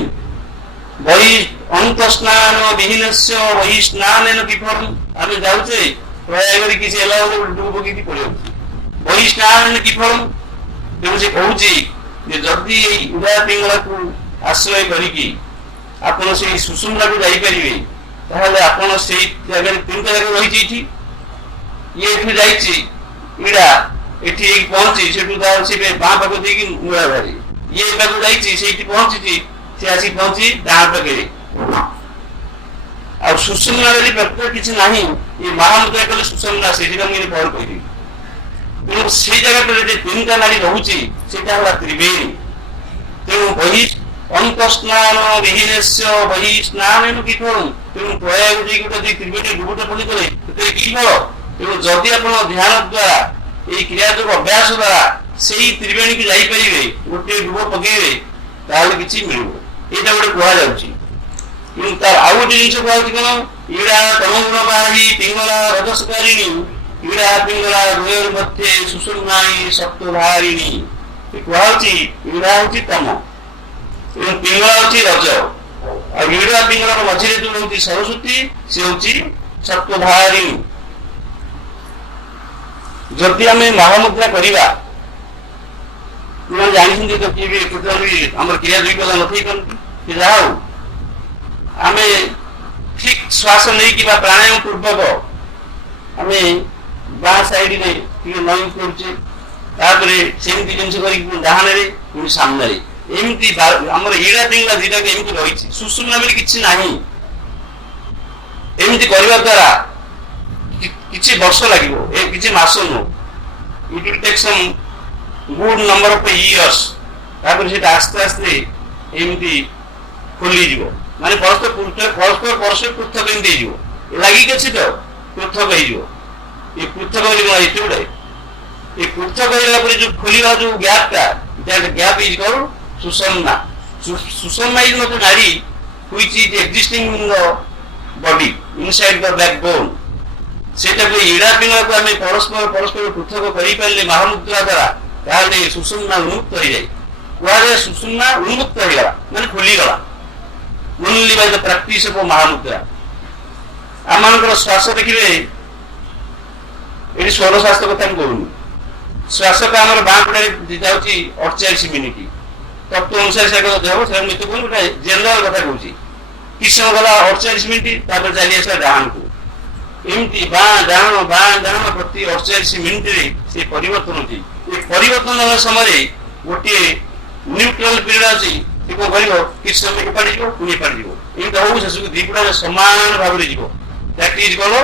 ବହି ଅନ୍ତ ସ୍ନାନ ବିହୀନସ୍ୟ ବହି ସ୍ନାନେନ କିଫଳମ୍। ଆମେ ଯାଉଛେ ପ୍ରୟାଗରେ କିଛି ହେଲା ଗୋଟେ ଡୁବୁ ପକେଇକି ପଳେଇଯାଉଛି, ବହି ସ୍ନାନେନ କିଫଳମ୍। ତେଣୁ ସେ କହୁଛି ଯେ ଯଦି ଏଇ ଇଡ଼ା ପିଙ୍ଗଳାକୁ ଆଶ୍ରୟ କରିକି ଆପଣ ସେଇ ସୁଷୁମ୍ନାକୁ ଯାଇପାରିବେ ତାହେଲେ ଆପଣ ସେଇ ଜାଗାରେ ତିନିଟା ଜାଗା ରହିଛି। ଏଠି ଇଏ ଏଠୁ ଯାଇଛି ଇଡ଼ା, ଏଠି ପହଞ୍ଚି ସେଠୁ ସେ ବାଁ ପାଖ ଦେଇକି ମୂଳା ବାହାରି, ଇଏ ପାଖକୁ ଯାଇଛି ସେଇଠି ପହଞ୍ଚିଛି, ସେ ଆସି ପହଞ୍ଚି ଡାହାଣ ପାଖରେ। ଆଉ ସୁଷୁମ୍ନା ବୋଲି ପ୍ରକୃତ କିଛି ନାହିଁ, ଇଏ ମହାମୁଦ୍ରା କଲେ ସୁଷୁମ୍ନା ସେଇଥିପାଇଁ ମୁଁ ବହର କହିବି। ତେଣୁ ସେଇ ଜାଗାଟାରେ ଯେ ତିନିଟା ନାରୀ ରହୁଛି ସେଇଟା ହେଲା ତ୍ରିବେଣୀ। ତେଣୁ ବହି ଅନ୍ତ ସ୍ନାନ ବିହୀନସ୍ୟ ବହି ସ୍ନାନେନ କିଫଳମ୍। ତେଣୁ ପ୍ରୟାଗ ଦେଇକି ଯଦି ତ୍ରିବେଣୀ ଡୁବୁଟା ପଡ଼ିଗଲେ ସେଥିରେ କି ଫଳ? ତେଣୁ ଯଦି ଆପଣ ଧ୍ୟାନ ଦ୍ୱାରା ଏଇ କ୍ରିୟାଯୋଗ ଅଭ୍ୟାସ ଦ୍ୱାରା ସେଇ ତ୍ରିବେଣୀକୁ ଯାଇପାରିବେ, ଗୋଟିଏ ଡୁବ ପକେଇବେ, ତାହେଲେ କିଛି ମିଳିବ। ଏଇଟା ଗୋଟେ କୁହାଯାଉଛି। କିନ୍ତୁ ତାର ଆଉ ଗୋଟେ ଜିନିଷ କୁହାଯାଉଛି କଣ? ଇଡ଼ା ତମଗୁଣ ବାହି ପିଙ୍ଗଳା ରଜସ୍କାରିଣୀ ଇଡ଼ା ପିଙ୍ଗଳା ଦ୍ୱୟ ମଧ୍ୟରେ ସୁଷୁମ୍ନା ସତ୍ତ୍ୱଧାରିଣୀ। କୁହାଯାଉଛି ଇଡ଼ା ହଉଛି ତମ ଏବଂ ପିଙ୍ଗଳା ହଉଛି ରଜ, ଆଉ ଇଡ଼ା ପିଙ୍ଗଳାର ମଝିରେ ଯୋଉ ରହୁଛି ସରସ୍ୱତୀ ସେ ହଉଛି ସତ୍ତ୍ୱଧାରିଣୀ। ଯଦି ଆମେ ମହାମୁଦ୍ରା କରିବା, ଜାଣିଛନ୍ତି ତ କିଏ ବି ଆମର କ୍ରିୟା ଦୁଇ କଥା ନଥାଇ ପାରନ୍ତି, ଯାହା ହଉ ଆମେ ଠିକ ଶ୍ୱାସ ନେଇକି ବା ପ୍ରାଣାୟାମ ପୂର୍ବକ ଆମେ ବାଁ ସାଇଡରେ ଟିକେ ନଈ କରୁଛେ, ତାପରେ ସେମିତି ଜିନିଷ କରିକି ଡାହାଣରେ ପୁଣି ସାମ୍ନାରେ ଏମିତି ଆମର ଇଡ଼ା ପିଙ୍ଗଳା ଦିଟାକୁ ଏମିତି ରହିଛି, ସୁଷୁମ୍ନା ବୋଲି କିଛି ନାହିଁ। ଏମିତି କରିବା ଦ୍ୱାରା କିଛି ବର୍ଷ ଲାଗିବ, କିଛି ମାସ ନୁହଁ। It will take some good number of years. ତାପରେ ସେଟା ଆସ୍ତେ ଆସ୍ତେ ଏମିତି ଖୋଲିଯିବ, ମାନେ ପରସ୍ପର ପୃଥକ ଏମିତି ହେଇଯିବ, ଲାଗିକି ଅଛି ତ ପୃଥକ ହେଇଯିବ। ଏ ପୃଥକ ବୋଲି କଣ ଏତେ ଗୁଡାଏ, ଏ ପୃଥକ ହେଇଗଲା ପରେ ଯୋଉ ଖୋଲିବା ଯୋଉ ଗ୍ୟାପଟା, gap is called Sushumna. Sushumna is not nadi which is existing in the body inside the backbone। ସେଇଟାକୁ ଇଡ଼ା ପିଙ୍ଗଳାକୁ ଆମେ ପରସ୍ପର ପୃଥକ କରିପାରିଲେ ମହାମୁଦ୍ରା ଦ୍ୱାରା, ତାହେଲେ ସୁଷୁମ୍ନା ଉନ୍ମୁକ୍ତ ହେଇଯାଏ। କୁହାଯାଏ ସୁଷୁମ୍ନା ଉନ୍ମୁକ୍ତ ହେଇଗଲା ମାନେ ଖୋଲିଗଲା। Only by the practice of Mahamudra. ଆମମାନଙ୍କର ଶ୍ୱାସ ଦେଖିବେ, ଏଠି ସ୍ୱର ଶାସ୍ତ୍ର କଥା ଆମେ କହୁନି, ଶ୍ୱାସଟା ଆମର ବାଁ ପଟରେ ଯାଉଛି 48 ମିନିଟ୍। ତତ୍ଵ ଅନୁସାରେ ସେ କଥା ହବ, ସେଟା ମୁଁ ଏତେ କହୁନି, ଗୋଟେ ଜେନେରାଲ କଥା କହୁଛି। କିଛି ସମୟ ଗଲା 48 ମିନିଟ୍, ତାପରେ ଚାଲି ଆସିଲା ଡାହାଣକୁ। ଏମିତି ବାଁ ଡାହାଣ ପ୍ରତି 48 ମିନିଟରେ ସେ ପରିବର୍ତ୍ତନ ଅଛି। ଏ ପରିବର୍ତ୍ତନ ହେବା ସମୟରେ ଗୋଟିଏ ନ୍ୟୁଟ୍ରାଲ ପିରିୟଡ ଅଛି, ସେ କଣ କରିବ, କିଛି ସମୟ ଏପାଡ଼ି ଯିବ ପୁଣି ଏପାଡ଼ି ଯିବ, ଏମିତି ହଉ ଶେଷକୁ ଦି ପୁଡ଼ାରେ ସମାନ ଭାବରେ ଯିବ। That is called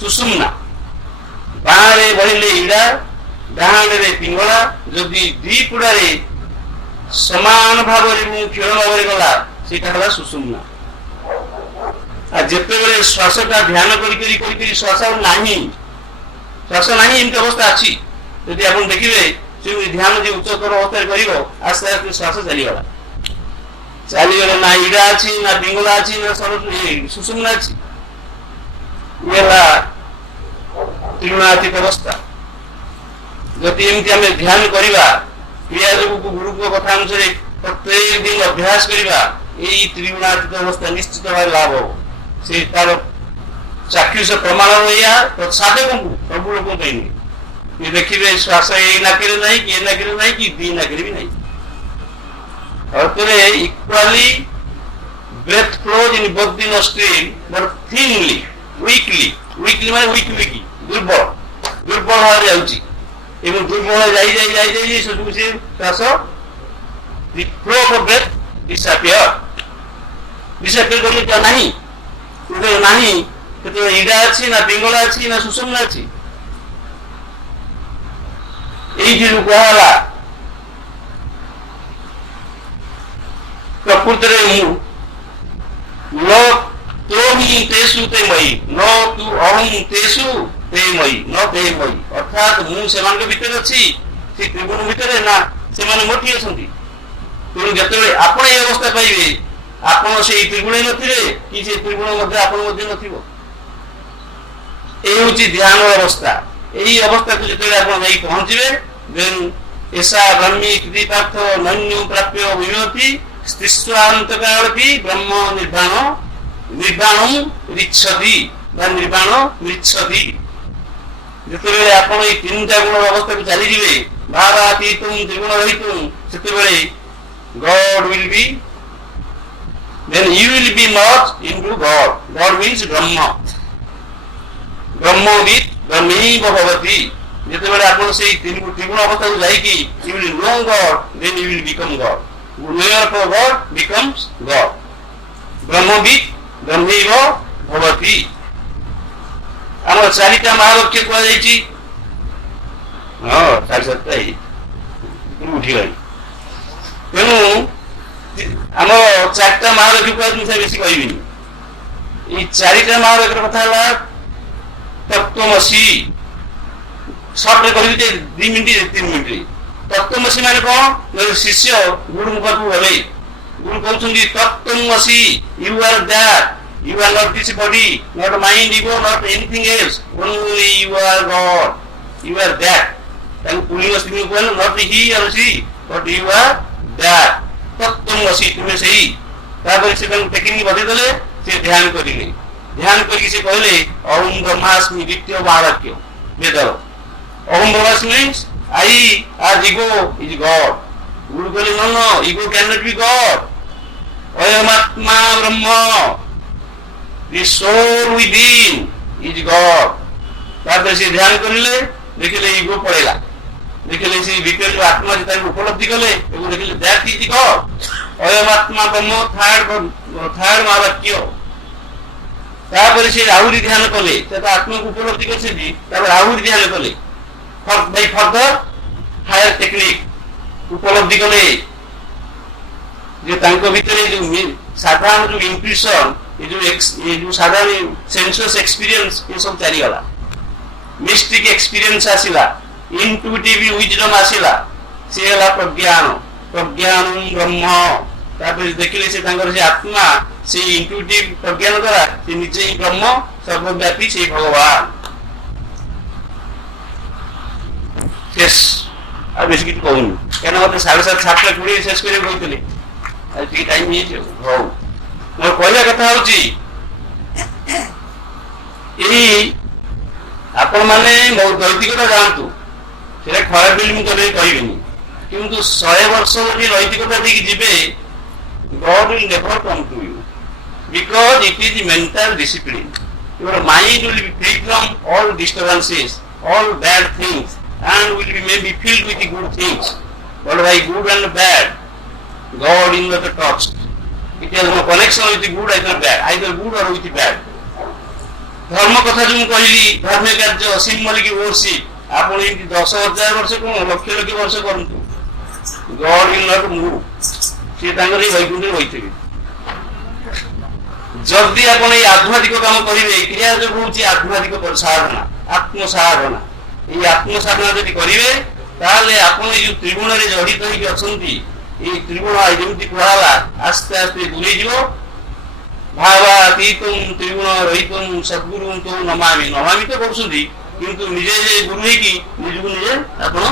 Sushumna. ବାଁରେ ବହିଲେ ଇଡ଼ା, ଡାହାଣରେ ପିଙ୍ଗଳା। ଯଦି ଦି ପୁଡ଼ାରେ ସମାନ ଭାବରେ କ୍ଷୀଣ ଭାବରେ ଗଲା ସେଇଟା ହେଲା ସୁଷୁମ୍ନା। ଆଉ ଯେତେବେଳେ ଶ୍ୱାସଟା ଧ୍ୟାନ କରିକରି ଶ୍ୱାସ ନାହିଁ, ଏମିତି ଅବସ୍ଥା ଅଛି। ଯଦି ଆପଣ ଦେଖିବେ ସେମିତି ଧ୍ୟାନ ଯେ ଉଚ୍ଚତର ଅବସ୍ଥାରେ କରିବ, ଆସ୍ତେ ଆସ୍ତେ ଶ୍ୱାସ ଚାଲିଗଲା ନା ଇଡ଼ା ଅଛି, ନା ପିଙ୍ଗଳା ଅଛି, ନା ସୁଷୁମ୍ନା ଅଛି। ଇଏ ହେଲା ତ୍ରିଗୁଣାତୀତ ଅବସ୍ଥା। ଯଦି ଏମିତି ଆମେ ଧ୍ୟାନ କରିବା, କ୍ରିୟା ଯୋଗକୁ ଗୁରୁଙ୍କ କଥା ଅନୁସାରେ ପ୍ରତ୍ୟେକ ଦିନ ଅଭ୍ୟାସ କରିବା, ଏଇ ତ୍ରିଗୁଣାତୀତ ଅବସ୍ଥା ନିଶ୍ଚିତ ଭାବରେ ଲାଭ ହବ। ସେ ତାର ଚାକ୍ଷୁଷ ପ୍ରମାଣ ଏଇଆ, ସାଧକଙ୍କୁ ସବୁ ଲୋକଙ୍କ ପାଇଁ ନୁହେଁ। ଦେଖିବେ ଶ୍ୱାସ ଏଇ ନାକରେ ନାହିଁ କି ଏ ନାକରେ ନାହିଁ କି ଦି ନାକରେ ବି ନାହିଁ। Equally breath flows in both the nostril but thinly, weakly ମାନେ ୱିକି ଦୁର୍ବଳ ଭାବରେ ଯାଉଛି ଏବଂ ଦୁର୍ବଳ ଯାଇ ସେଠୁ ସେ ଶ୍ୱାସ the flow of breath disappear କଲେ ନାହିଁ। କେତେବେଳେ ଇଡ଼ା ଅଛି, ନା ପିଙ୍ଗଳା ଅଛି, ନା ସୁଷୁମ୍ନା ଅଛି। ଏଇ ଯୋଉ କୁହାଗଲା ପ୍ରକୃତରେ ମୁଁ ନ ତୋ ତେଷୁ te ମଇ ନ ତୁ ଅହଂ ତେଷୁ te ମଇ ନ te ମଇ, ଅର୍ଥାତ୍ ମୁଁ ସେମାନଙ୍କ ଭିତରେ ଅଛି, ସେ ତ୍ରିଗୁଣ ଭିତରେ ନା ସେମାନେ ମୋଠି ଅଛନ୍ତି। ତେଣୁ ଯେତେବେଳେ ଆପଣ এই ଅବସ୍ଥା ପାଇବେ, ଆପଣ ସେଇ ତ୍ରିଗୁଣ ନଥିବେ କି ସେ ତ୍ରିଗୁଣ ମଧ୍ୟ ଆପଣ ମଧ୍ୟ ନଥିବ। এই হচ্ছে ধ্যানের অবস্থা। এই অবস্থাকে যেତେବେଳେ ଆପଣ যাই ପହଞ୍ଚିବେ, ଦେନ୍ ଏସା ବ୍ରହ୍ମୀ କୃତିପାର୍ଥ ନନ୍ୟୁ ପ୍ରାପ୍ୟ ବିନୋତି ସ୍ତିଷ୍ୱାନ୍ତକାଳପି ବ୍ରହ୍ମ ନିର୍ବାଣଂ ରିଚ୍ଛତି ବା ନିର୍ବାଣ ରିଚ୍ଛତି। ଯେତେବେଳେ ଆପଣ ଏଇ ତିନିଟା ଗୁଣର ଅବସ୍ଥାକୁ ଚାଲିଯିବେ, ଭାବାତୀତୁଂ ତ୍ରିଗୁଣ ରହିତୁଂ, ସେତେବେଳେ God will be, then you will be merged into God. God means Brahma. Brahmavid Brahmaiv bhavati. ଯେତେବେଳେ ଆପଣ ସେଇ ତ୍ରିଗୁଣ ଅବସ୍ଥାକୁ ଯାଇକି you will know God, then you will become God. Knower of God becomes God. Brahmavid Brahmaiv bhavati. ଆମର ଚାରିଟା ମହାବାକ୍ୟ କୁହାଯାଇଛି। ହଁ 7:30 ଉଠିଗଲି। ତେଣୁ ଆମ ଚାରିଟା ମହାବାକ୍ୟ କୁହାଯାଇଛି, ମୁଁ ବେଶୀ କହିବିନି। ଏଇ ଚାରିଟା ମହାବାକ୍ୟର କଥା ହେଲା ତତ୍ତ୍ୱମସି। ସର୍ଟରେ କହିବି ଯେ 2 ମିନିଟ୍ 3 ମିନିଟ୍। ତତ୍ତ୍ୱମସି ମାନେ କଣ? ଶିଷ୍ୟ ଗୁରୁଙ୍କ ପାଖକୁ ଗଲେ, ଗୁରୁ କହୁଛନ୍ତି ତତ୍ତ୍ୱମସି, you are that, you are not this body, not mind, ego, not anything else, only you are God, you are that. ତାଙ୍କୁ ପୁଲିଙ୍ଗ ସ୍ତ୍ରୀଙ୍କୁ କହିଲେ not he or she, but you are that, ତତ୍ତ୍ୱମସି, ତୁମେ ସେଇ। ତାପରେ ସେ ତାଙ୍କୁ ଟେକିକି ବଜେଇଦେଲେ, ସେ ଧ୍ୟାନ କରିଲେ। ଧ୍ୟାନ କରିକି ସେ କହିଲେ ଅହଂ ବ୍ରହ୍ମାସ୍ମି, ଦ୍ୱିତୀୟ ମହାବାକ୍ୟ ବେଦର। ଅହଂ ବ୍ରହ୍ମାସ୍ମି means I as ego is God. ଗୁରୁ କହିଲେ no no, ego cannot be God. ଅୟମାତ୍ମା Brahma, the soul within is God. ତାପରେ ସେ ଧ୍ୟାନ କରିଲେ, ଦେଖିଲେ ଇଗୋ ପଳେଇଲା, ଦେଖିଲେ ସେ ଭିତରେ ଯୋଉ ଆତ୍ମା ଅଛି ତାକୁ ଉପଲବ୍ଧି କଲେ ଏବଂ ଦେଖିଲେ that is God. ଅୟମାତ୍ମା Brahma third ମହାବାକ୍ୟ। ତାପରେ ସେ ଆହୁରି ଧ୍ୟାନ କଲେ, ସେ ତ ଆତ୍ମାକୁ ଉପଲବ୍ଧି କରିଛନ୍ତି, ତାପରେ ଆହୁରି ଧ୍ୟାନ କଲେ by further higher technique, ଉପଲବ୍ଧି କଲେ ଯେ ତାଙ୍କ ଭିତରେ ଯୋଉ ସାଧାରଣ ଯୋଉ ଇମ୍ପ୍ରେସନ, ଏ ଯୋଉ ସାଧାରଣ ସେନ୍ସସ୍ ଏକ୍ସପିରିଏନ୍ସ, ଏ ସବୁ ଚାଲିଗଲା। ମିଷ୍ଟିକ୍ ଏକ୍ସପିରିଏନ୍ସ ଆସିଲା, ଇନଟ୍ୟୁଟିଭ ୱିଜଡମ୍ ଆସିଲା, ସେ ହେଲା ପ୍ରଜ୍ଞାନ। ପ୍ରଜ୍ଞାନ ବ୍ରହ୍ମ। ତାପରେ ଦେଖିଲେ ସେ ତାଙ୍କର ସେ ଆତ୍ମା, ସେଇ ଇନଟ୍ୟୁଟିଭ ପ୍ରଜ୍ଞାନ ଦ୍ୱାରା ସେ ନିଜେ ହିଁ ବ୍ରହ୍ମ, ସର୍ବବ୍ୟାପୀ ସେଇ ଭଗବାନ। ଆଉ ବେଶୀ କିଛି କହୁନି, କାରଣ ମତେ 7:30 ଶେଷ କରିବାକୁ କହିଥିଲେ। ଆଜି ଟିକେ ଟାଇମ ହେଇଯିବ। ହଉ, ମୋର କହିବା କଥା ହଉଛି ଏଇ ଆପଣ ମାନେ ନୈତିକତା ଜାଣନ୍ତୁ, ସେଟା ଖରାପ ବୋଲି ମୁଁ କେବେ କହିବିନି, କିନ୍ତୁ 100 ବର୍ଷ ଯଦି ନୈତିକତା ଦେଇକି ଯିବେ, God will never come to you because it is mental discipline. Your mind will be free from all disturbances, all bad things, and will be maybe filled with the good things. But by good and bad, God is not touched. It has no connection with the good either bad, either good or with the bad. ଧର୍ମ କଥା ଯୋଉ ମୁଁ କହିଲି, ଧର୍ମ କାର୍ଯ୍ୟ ଅସୀମ ମଲିକି worship, ଆପଣ ଏମିତି 10,000 ବର୍ଷ କଣ ଲକ୍ଷ ଲକ୍ଷ ବର୍ଷ କରନ୍ତୁ, God will not move. ସେ ତାଙ୍କର ଏଇ ବୈକୁଣ୍ଠରେ ରହିଥିବେ। ଯଦି ଆପଣ ଏଇ ଆଧ୍ୟାତ୍ମିକ କାମ କରିବେ, କ୍ରିୟା ଯୋଗ ହଉଛି ଆଧ୍ୟାତ୍ମିକ ସାଧନା, ଆତ୍ମସାଧନା। এই আত্মসাধনা যদি କରିବେ, ତାହେଲେ ଆପଣ ଏଇ ଯୋଉ ତ୍ରିଗୁଣରେ ଜଡ଼ିତ ହେଇକି ଅଛନ୍ତି, ଏଇ ତ୍ରିଗୁଣ ଯେମିତି କୁହାଗଲା ଆସ୍ତେ ଆସ୍ତେ ଦୂରେଇଯିବ। ଭାବାତୀତୁଂ ତ୍ରିଗୁଣ ରହିତୁଂ ସଦ୍ଗୁରୁଂ ତୋ ନମାମି। ନମାମି ତ କରୁଛନ୍ତି, କିନ୍ତୁ ନିଜେ ଗୁରୁ ହେଇକି ନିଜକୁ ନିଜେ ଆପଣ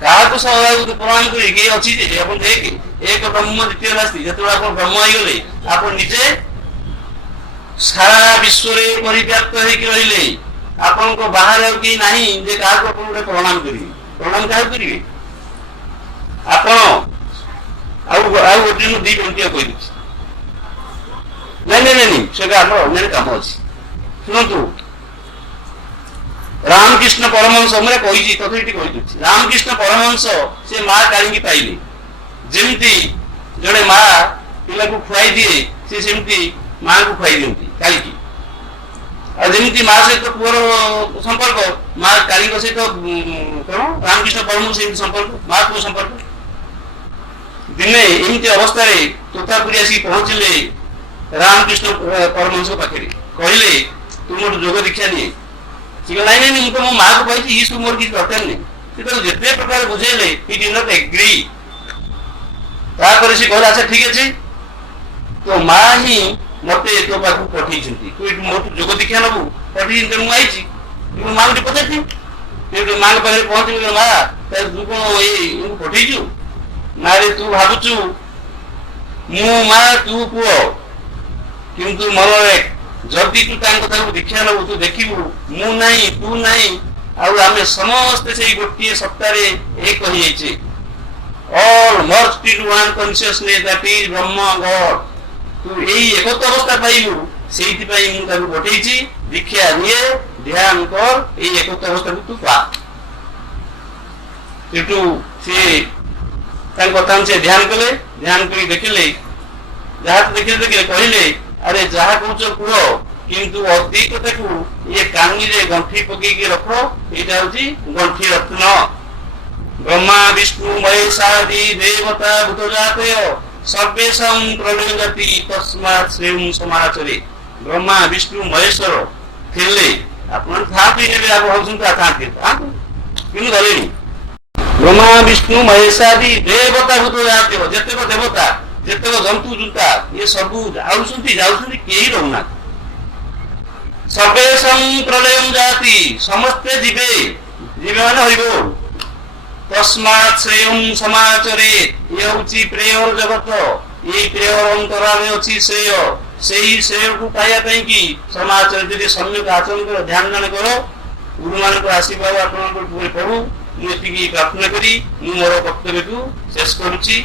କାହାକୁ ପ୍ରମାଣ କରିବେ କିଏ ଅଛି ଯେ ଆପଣ ଦେଖେ ଏକ ବ୍ରହ୍ମ ଦ୍ୱିତୀୟ ନାସ୍ତି। ଯେତେବେଳେ ଆପଣ ବ୍ରହ୍ମ ହେଇଗଲେ, ଆପଣ ନିଜେ ସାରା ବିଶ୍ୱରେ ପରିବ୍ୟାପ୍ତ ହେଇକି ରହିଲେ। ଆପଣଙ୍କ ବାହାରେ ଆଉ କେହି ନାହିଁ ଯେ କାହାକୁ ଆପଣ ଗୋଟେ ପ୍ରଣାମ କରିବେ। ପ୍ରଣାମ କାହାକୁ କରିବେ? ଆପଣ ଆଉ ଗୋଟେ ମୁଁ 2 ମିନିଟ୍ କହିଦେଉଛି। ନାଇଁ ସେଟା ଆମର ଅନ୍ୟ କାମ ଅଛି। ଶୁଣନ୍ତୁ, ରାମକୃଷ୍ଣ ପରମହଂସ, ମୁଁ କହିଛି ତଥାପି ଟିକେ କହିଦେଉଛି। ରାମକୃଷ୍ଣ ପରମହଂସ ସେ ମା କାଳିକି ପାଇଲେ। ଯେମିତି ଜଣେ ମା ପିଲାକୁ ଖୁଆଇ ଦିଏ, ସେ ସେମିତି ମାଙ୍କୁ ଖୁଆଇ ଦିଅନ୍ତି କାଳିକି। ଆଉ ଯେମିତି ମା ସହିତ ପୁଅର ସମ୍ପର୍କ, ମା କାଳିଙ୍କ ସହିତ କଣ ରାମକୃଷ୍ଣ ପରମହଂସ ସେମିତି ସମ୍ପର୍କ, ମା ପୁଅ ସମ୍ପର୍କ। ଦିନେ ଏମିତି ଅବସ୍ଥାରେ ତୋତାପୁରୀ ଆସି ପହଞ୍ଚିଲେ ରାମକୃଷ୍ଣ ପରମହଂସ ପାଖରେ, କହିଲେ ତୁ ମୋଠୁ ଯୋଗ ଦୀକ୍ଷା ନିଏ। ସେ କହିଲା ନାଇଁ ନାଇଁ, ମୁଁ ତ ମୋ ମାଆକୁ କହିଛି, ଇ ସବୁ ମୋର କିଛି ଦରକାର ନାହିଁ। ସେ ତାକୁ ଯେତେ ପ୍ରକାର ବୁଝେଇଲେ, ହି ଡିଡ୍ ନଟ୍ ଏଗ୍ରି। ତାପରେ ସେ କହିଲା ଆଚ୍ଛା ଠିକ ଅଛି, ତୋ ମା ହିଁ ମତେ ତୋ ପାଖକୁ ପଠେଇଛନ୍ତି, ତୁ ଏଠୁ ମୋଠୁ ଯୋଗ ଦୀକ୍ଷା ନବୁ, ପଠେଇଛନ୍ତି ତେଣୁ ମୁଁ ଆଇଛି। ମୁଁ ମାଆକୁ ଟିକେ ପଚାରିଥିଲି, ମାଙ୍କ ପାଖରେ ପହଞ୍ଚି ମା ତୁ କଣ ଏଇ ପଠେଇଛୁ? ନାରେ ତୁ ଭାବୁଛୁ ମୁଁ ମା ତୁ ପୁଅ, କିନ୍ତୁ ମନରେ ଯଦି ତୁ ତାଙ୍କ କଥାକୁ ଦୀକ୍ଷା ନବୁ, ତୁ ଦେଖିବୁ ମୁଁ ନାହିଁ ତୁ ନାହିଁ, ଆଉ ଆମେ ସମସ୍ତେ ସେଇ ଗୋଟିଏ ସତ୍ତାରେ ଏକ ହେଇଯାଇଛେ। all merged into one consciousness, that is Brahma God। ତୁ ଏଇ ଏକତ୍ଵ ଅବସ୍ଥା ପାଇବୁ, ସେଇଥିପାଇଁ ମୁଁ ତାକୁ ପଠେଇଛି। ଦୀକ୍ଷା ନିଏ, ଧ୍ୟାନ କର, ଏଇ ଏକତ୍ଵ ଅବସ୍ଥାକୁ ତୁ ପା। ସେଠୁ ସେ ତାଙ୍କ କଥା ସେ ଧ୍ୟାନ କଲେ, ଧ୍ୟାନ କରି ଦେଖିଲେ, ଯାହା ଦେଖିଲେ କହିଲେ ଆରେ ଯାହା କହୁଛ କୁହ, କିନ୍ତୁ ଅତି କଥାକୁ ଇଏ କାନିରେ ଗଣ୍ଠି ପକେଇକି ରଖ, ଏଇଟା ହଉଛି ଗଣ୍ଠି ରତ୍ନ। ବ୍ରହ୍ମା ବିଷ୍ଣୁ ମହେଶାଦି ଦେବତା ଭୂତ ଜାତୟ ସର୍ବେଷାଂ ପ୍ରଳୟତି ତସ୍ମାତ୍ ଶ୍ରେୟଂ ସମାଚରେ। ବ୍ରହ୍ମା ବିଷ୍ଣୁ ମହେଶ୍ୱର ଥିଲେ, ଆପଣ ଥାଆନ୍ତି ଏବେ ଆପଣ ଭାବୁଛନ୍ତି ଥାଆନ୍ତି, କିନ୍ତୁ ଗଲେଣି। ବ୍ରହ୍ମା ବିଷ୍ଣୁ ମହେଶାଦି ଦେବତା ଭୂତ ଜାତୟ, ଯେତେକ ଦେବତା ଯେତେକ ଜନ୍ତୁ ଜୁନ୍ତା ଇଏ ସବୁ ଯାଉଛନ୍ତି, କେହି ରହୁନାହାନ୍ତି। ସର୍ବେଷାଂ ପ୍ରଳୟଂ ଜାତି, ସମସ୍ତେ ଯିବେ, ମାନେ ହରିବ। ତସ୍ମାତ୍ ଶ୍ରେୟଂ ସମାଚରେ, ଇଏ ହଉଛି ପ୍ରେୟର ଜଗତ, ଏଇ ପ୍ରେୟର ଅନ୍ତରାରେ ଅଛି ଶ୍ରେୟ। ସେଇ ଶ୍ରେୟକୁ ପାଇବା ପାଇଁ କି ସମାଚର ଯଦି ସମ୍ୟକ ଆଚରଣ କର, ଧ୍ୟାନ ଦାନ କର, ଗୁରୁମାନଙ୍କ ଆଶୀର୍ବାଦ ଆପଣଙ୍କ ଉପରେ ପଡୁ। ମୁଁ ଏତିକି ପ୍ରାର୍ଥନା କରି ମୁଁ ମୋର ବକ୍ତବ୍ୟକୁ ଶେଷ କରୁଛି।